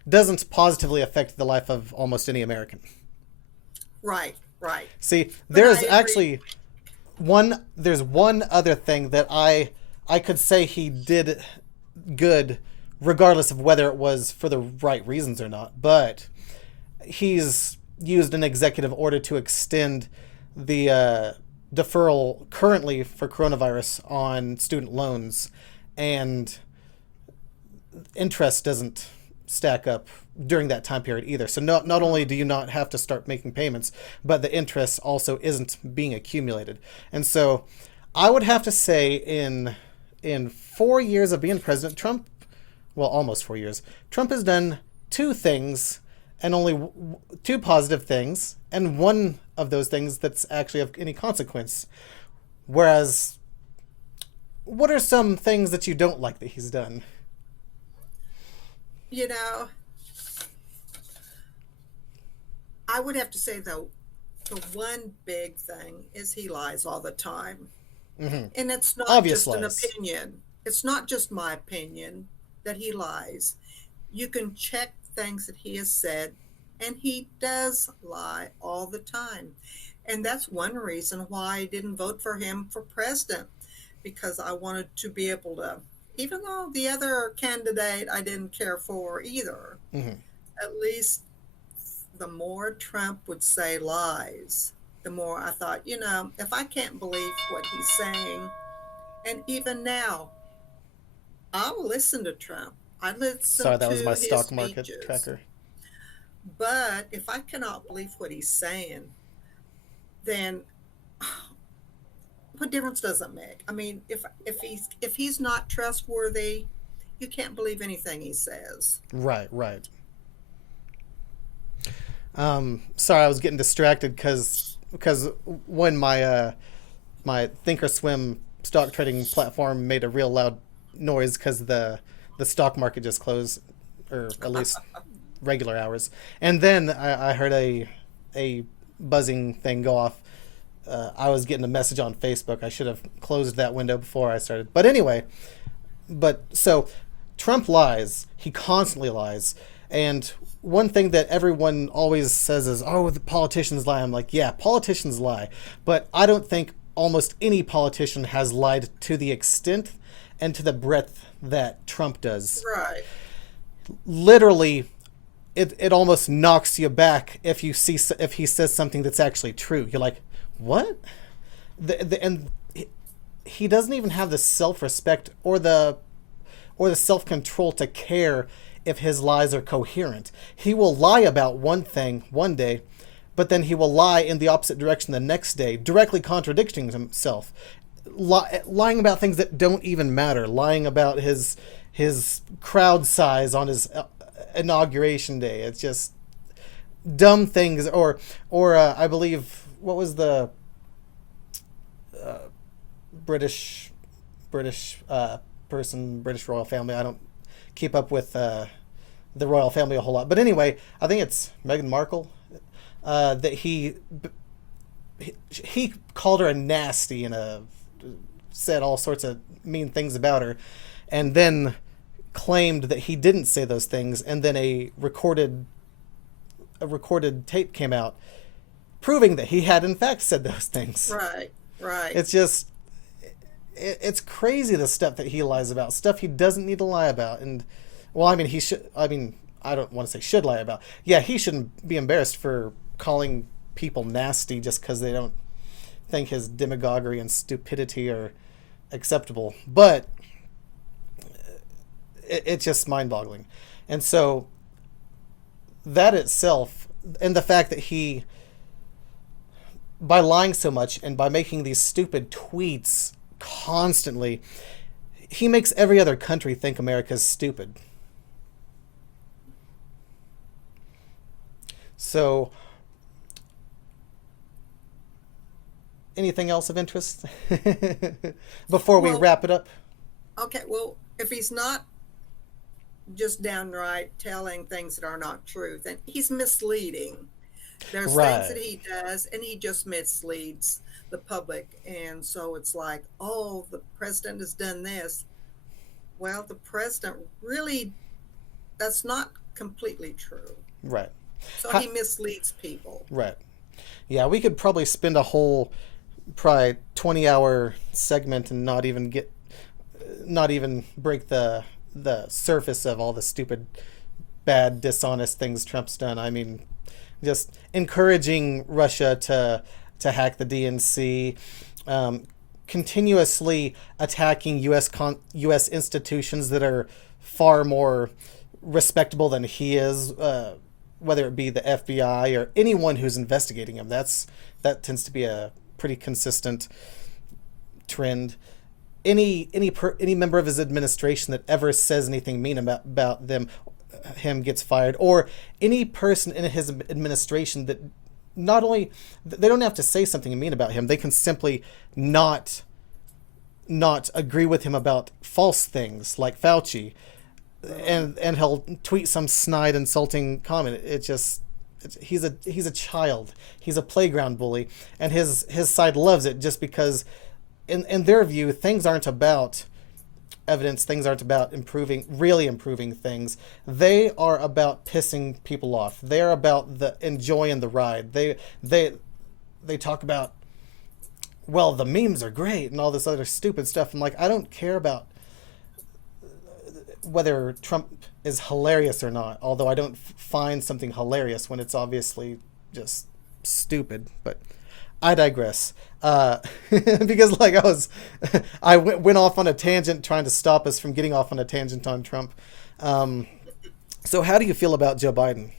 doesn't positively affect the life of almost any American. Right, right. See, But I there's agree. actually there's one other thing that I could say he did good regardless of whether it was for the right reasons or not, but he's used an executive order to extend the deferral currently for coronavirus on student loans, and interest doesn't stack up during that time period either. So not only do you not have to start making payments, but the interest also isn't being accumulated. And so I would have to say in 4 years of being president, Trump, well, almost 4 years, Trump has done two things, and only two positive things, and one of those things that's actually of any consequence. Whereas, what are some things that you don't like that he's done? You know, I would have to say the one big thing is he lies all the time. Mm-hmm. And it's not Obvious just an lies. opinion. It's not just my opinion that he lies. You can check things that he has said, and he does lie all the time. And that's one reason why I didn't vote for him for president, because I wanted to be able to, even though the other candidate I didn't care for either, Mm-hmm. at least the more Trump would say lies, the more I thought, if I can't believe what he's saying, and even now, I'll listen to Trump. I listen Sorry, that was my to his stock market speeches. tracker. But if I cannot believe what he's saying, then what difference does it make? I mean, if he's not trustworthy, you can't believe anything he says. Right, right. Sorry, I was getting distracted because when my Thinkorswim stock trading platform made a real loud noise because the stock market just closed, or at least regular hours, and then I heard a buzzing thing go off. I was getting a message on Facebook. I should have closed that window before I started. But anyway, so Trump lies. He constantly lies. And one thing that everyone always says is, oh, the politicians lie. I'm like, yeah, politicians lie. But I don't think almost any politician has lied to the extent and to the breadth that Trump does. Right. Literally, it almost knocks you back if he says something that's actually true. You're like, what? And he doesn't even have the self-respect or the self-control to care if his lies are coherent. He will lie about one thing one day, but then he will lie in the opposite direction the next day, directly contradicting himself, lying about things that don't even matter, lying about his crowd size on his inauguration day. It's just dumb things. Or I believe, what was the British person, British royal family? I don't keep up with the royal family a whole lot, but anyway, I think it's Meghan Markle. That he called her a nasty and said all sorts of mean things about her, and then claimed that he didn't say those things, and then a recorded tape came out proving that he had in fact said those things. Right. Right. It's just it's crazy, the stuff that he lies about, stuff he doesn't need to lie about. And well, I mean, I don't want to say should lie about. Yeah, he shouldn't be embarrassed for calling people nasty just because they don't think his demagoguery and stupidity are acceptable. But it's just mind-boggling. And so that itself, and the fact that he, by lying so much and by making these stupid tweets constantly, he makes every other country think America's stupid. So, anything else of interest before we wrap it up? Okay, well, if he's not just downright telling things that are not true, then he's misleading. There's things that he does, and he just misleads the public. And so it's like, oh, the president has done this. Well, the president really, that's not completely true. Right. So he misleads people. Right. Yeah, we could probably spend a whole, probably 20-hour segment and not even break the surface of all the stupid, bad, dishonest things Trump's done. I mean, just encouraging Russia to hack the DNC, continuously attacking U.S. institutions that are far more respectable than he is, whether it be the FBI or anyone who's investigating him. That tends to be a pretty consistent trend. Any member of his administration that ever says anything mean about him gets fired, or any person in his administration that not only they don't have to say something mean about him, they can simply not agree with him about false things like Fauci, and he'll tweet some snide insulting comment. He's a child. He's a playground bully, and his side loves it just because in their view things aren't about evidence, things aren't about really improving things. They are about pissing people off. They're about enjoying the ride. They talk about, well, the memes are great and all this other stupid stuff. I'm like, I don't care about whether Trump is hilarious or not, although I don't find something hilarious when it's obviously just stupid. But I digress. Because I went off on a tangent trying to stop us from getting off on a tangent on Trump. So how do you feel about Joe Biden?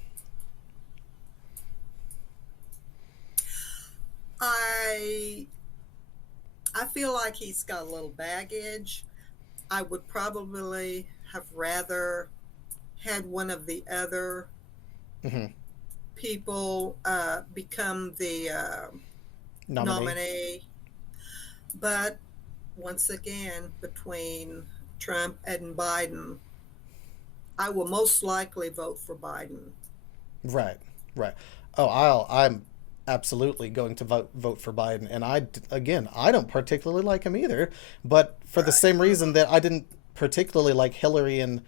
I feel like he's got a little baggage. I would probably have rather had one of the other people become the nominee. But once again, between Trump and Biden, I will most likely vote for Biden. Right. Oh, I'm absolutely going to vote for Biden, and I don't particularly like him either, but for the same reason that I didn't particularly like Hillary in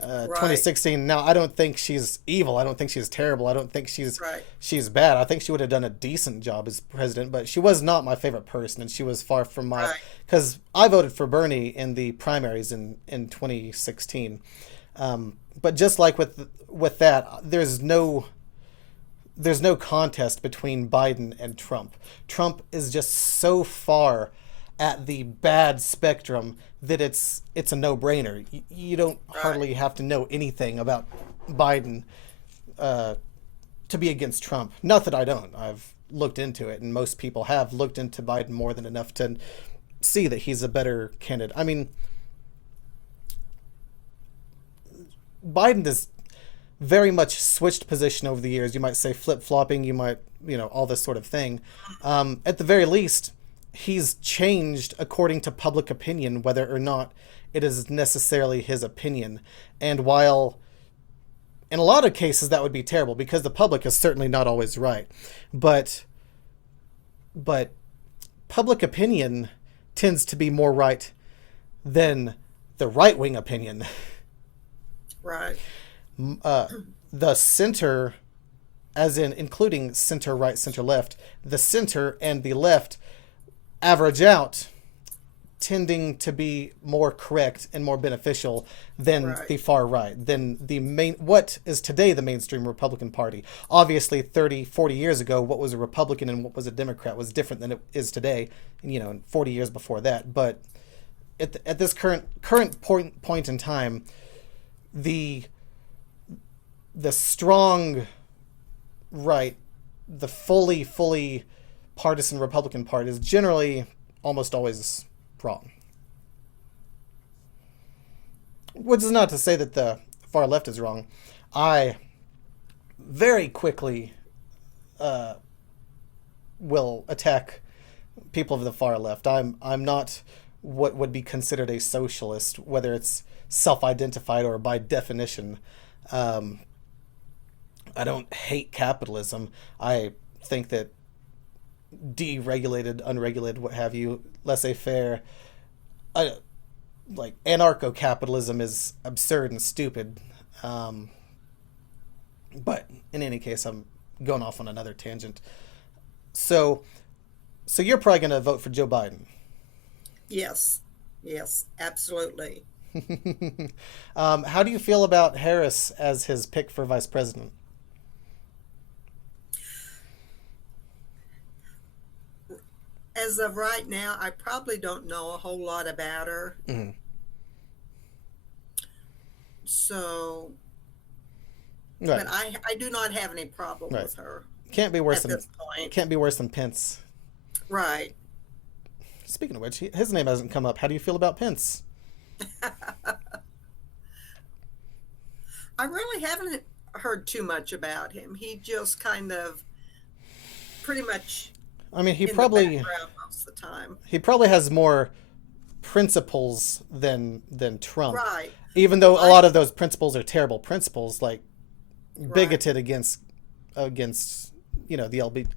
2016. Now, I don't think she's evil. I don't think she's terrible. I don't think she's bad. I think she would have done a decent job as president, but she was not my favorite person, and she was far from my, because I voted for Bernie in the primaries in 2016. But just like with that, there's no contest between Biden and Trump. Trump is just so far at the bad spectrum that it's a no-brainer. You don't hardly have to know anything about Biden to be against Trump. Not that I don't. I've looked into it, and most people have looked into Biden more than enough to see that he's a better candidate. I mean, Biden has very much switched position over the years. You might say flip-flopping, you might, all this sort of thing. At the very least, he's changed according to public opinion, whether or not it is necessarily his opinion. And while in a lot of cases that would be terrible, because the public is certainly not always right, but public opinion tends to be more right than the right-wing opinion. Right. The center, as in including center right, center left, the center and the left average out, tending to be more correct and more beneficial than the far right, than what is today the mainstream Republican Party. Obviously, 30, 40 years ago, what was a Republican and what was a Democrat was different than it is today, 40 years before that. But at this current point in time, the strong right, the fully partisan Republican Party is generally almost always wrong. which is not to say that the far left is wrong. I very quickly will attack people of the far left. I'm not what would be considered a socialist, whether it's self-identified or by definition. I don't hate capitalism. I think that deregulated, unregulated, what have you, laissez-faire, like anarcho-capitalism is absurd and stupid. But in any case, I'm going off on another tangent. So you're probably going to vote for Joe Biden. Yes, absolutely. How do you feel about Harris as his pick for vice president? As of right now, I probably don't know a whole lot about her. Mm-hmm. So, Right. but I do not have any problem Right. with her Can't be worse at than this point. can't be worse than Pence. Right. Speaking of which, his name hasn't come up. How do you feel about Pence? I really haven't heard too much about him. He just kind of pretty much I mean, in the background most of the time. he probably has more principles than Trump. Right. Even though a Well, lot of those principles are terrible principles, like Right. bigoted against the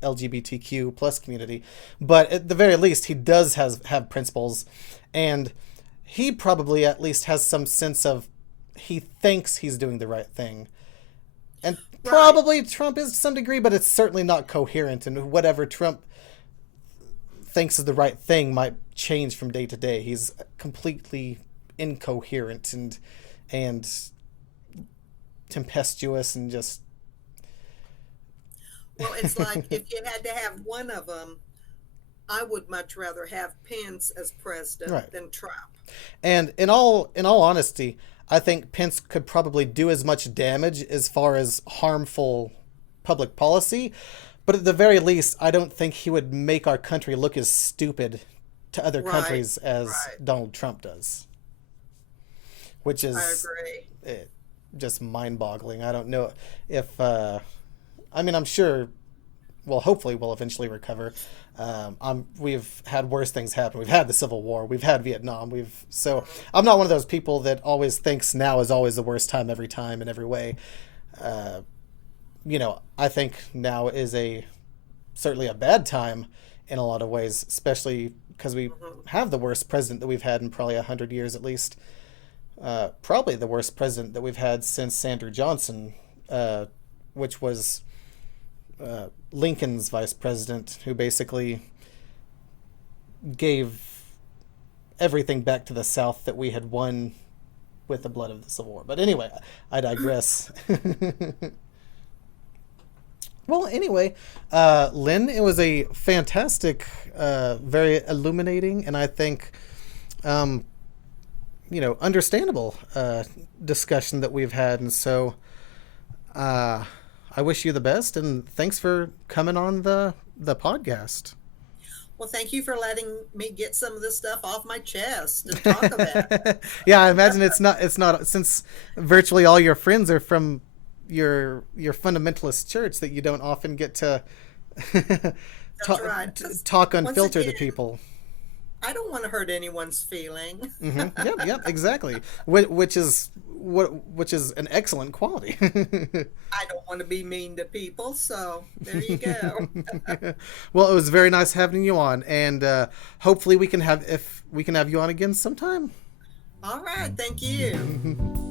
LGBTQ plus community. But at the very least, he does have principles, and he probably at least has some sense of he thinks he's doing the right thing. And Right. probably Trump is to some degree, but it's certainly not coherent. And whatever Trump thinks is the right thing might change from day to day. He's completely incoherent and tempestuous and just Well, it's like if you had to have one of them, I would much rather have Pence as president Right. than Trump. And in all honesty, I think Pence could probably do as much damage as far as harmful public policy, but at the very least, I don't think he would make our country look as stupid to other Right. countries as Right. Donald Trump does, which is I agree. just mind-boggling. I don't know if I'm sure. Well, hopefully, we'll eventually recover. We've had worse things happen. We've had the Civil War. We've had Vietnam. So I'm not one of those people that always thinks now is always the worst time every time in every way. I think now is certainly a bad time in a lot of ways, especially because we have the worst president that we've had in probably 100 years at least. Probably the worst president that we've had since Andrew Johnson, which was Lincoln's vice president, who basically gave everything back to the South that we had won with the blood of the Civil War. But anyway, I digress. Well, anyway, Lynn, it was a fantastic, very illuminating, and I think, understandable discussion that we've had. And so I wish you the best, and thanks for coming on the podcast. Well, thank you for letting me get some of this stuff off my chest and talk about it. Yeah, I imagine it's not since virtually all your friends are from your fundamentalist church that you don't often get to right. talk Once unfiltered to again, people. I don't want to hurt anyone's feeling. Yep, exactly. Which is an excellent quality. I don't want to be mean to people, so there you go. Well, it was very nice having you on, and hopefully we can have you on again sometime. All right, thank you.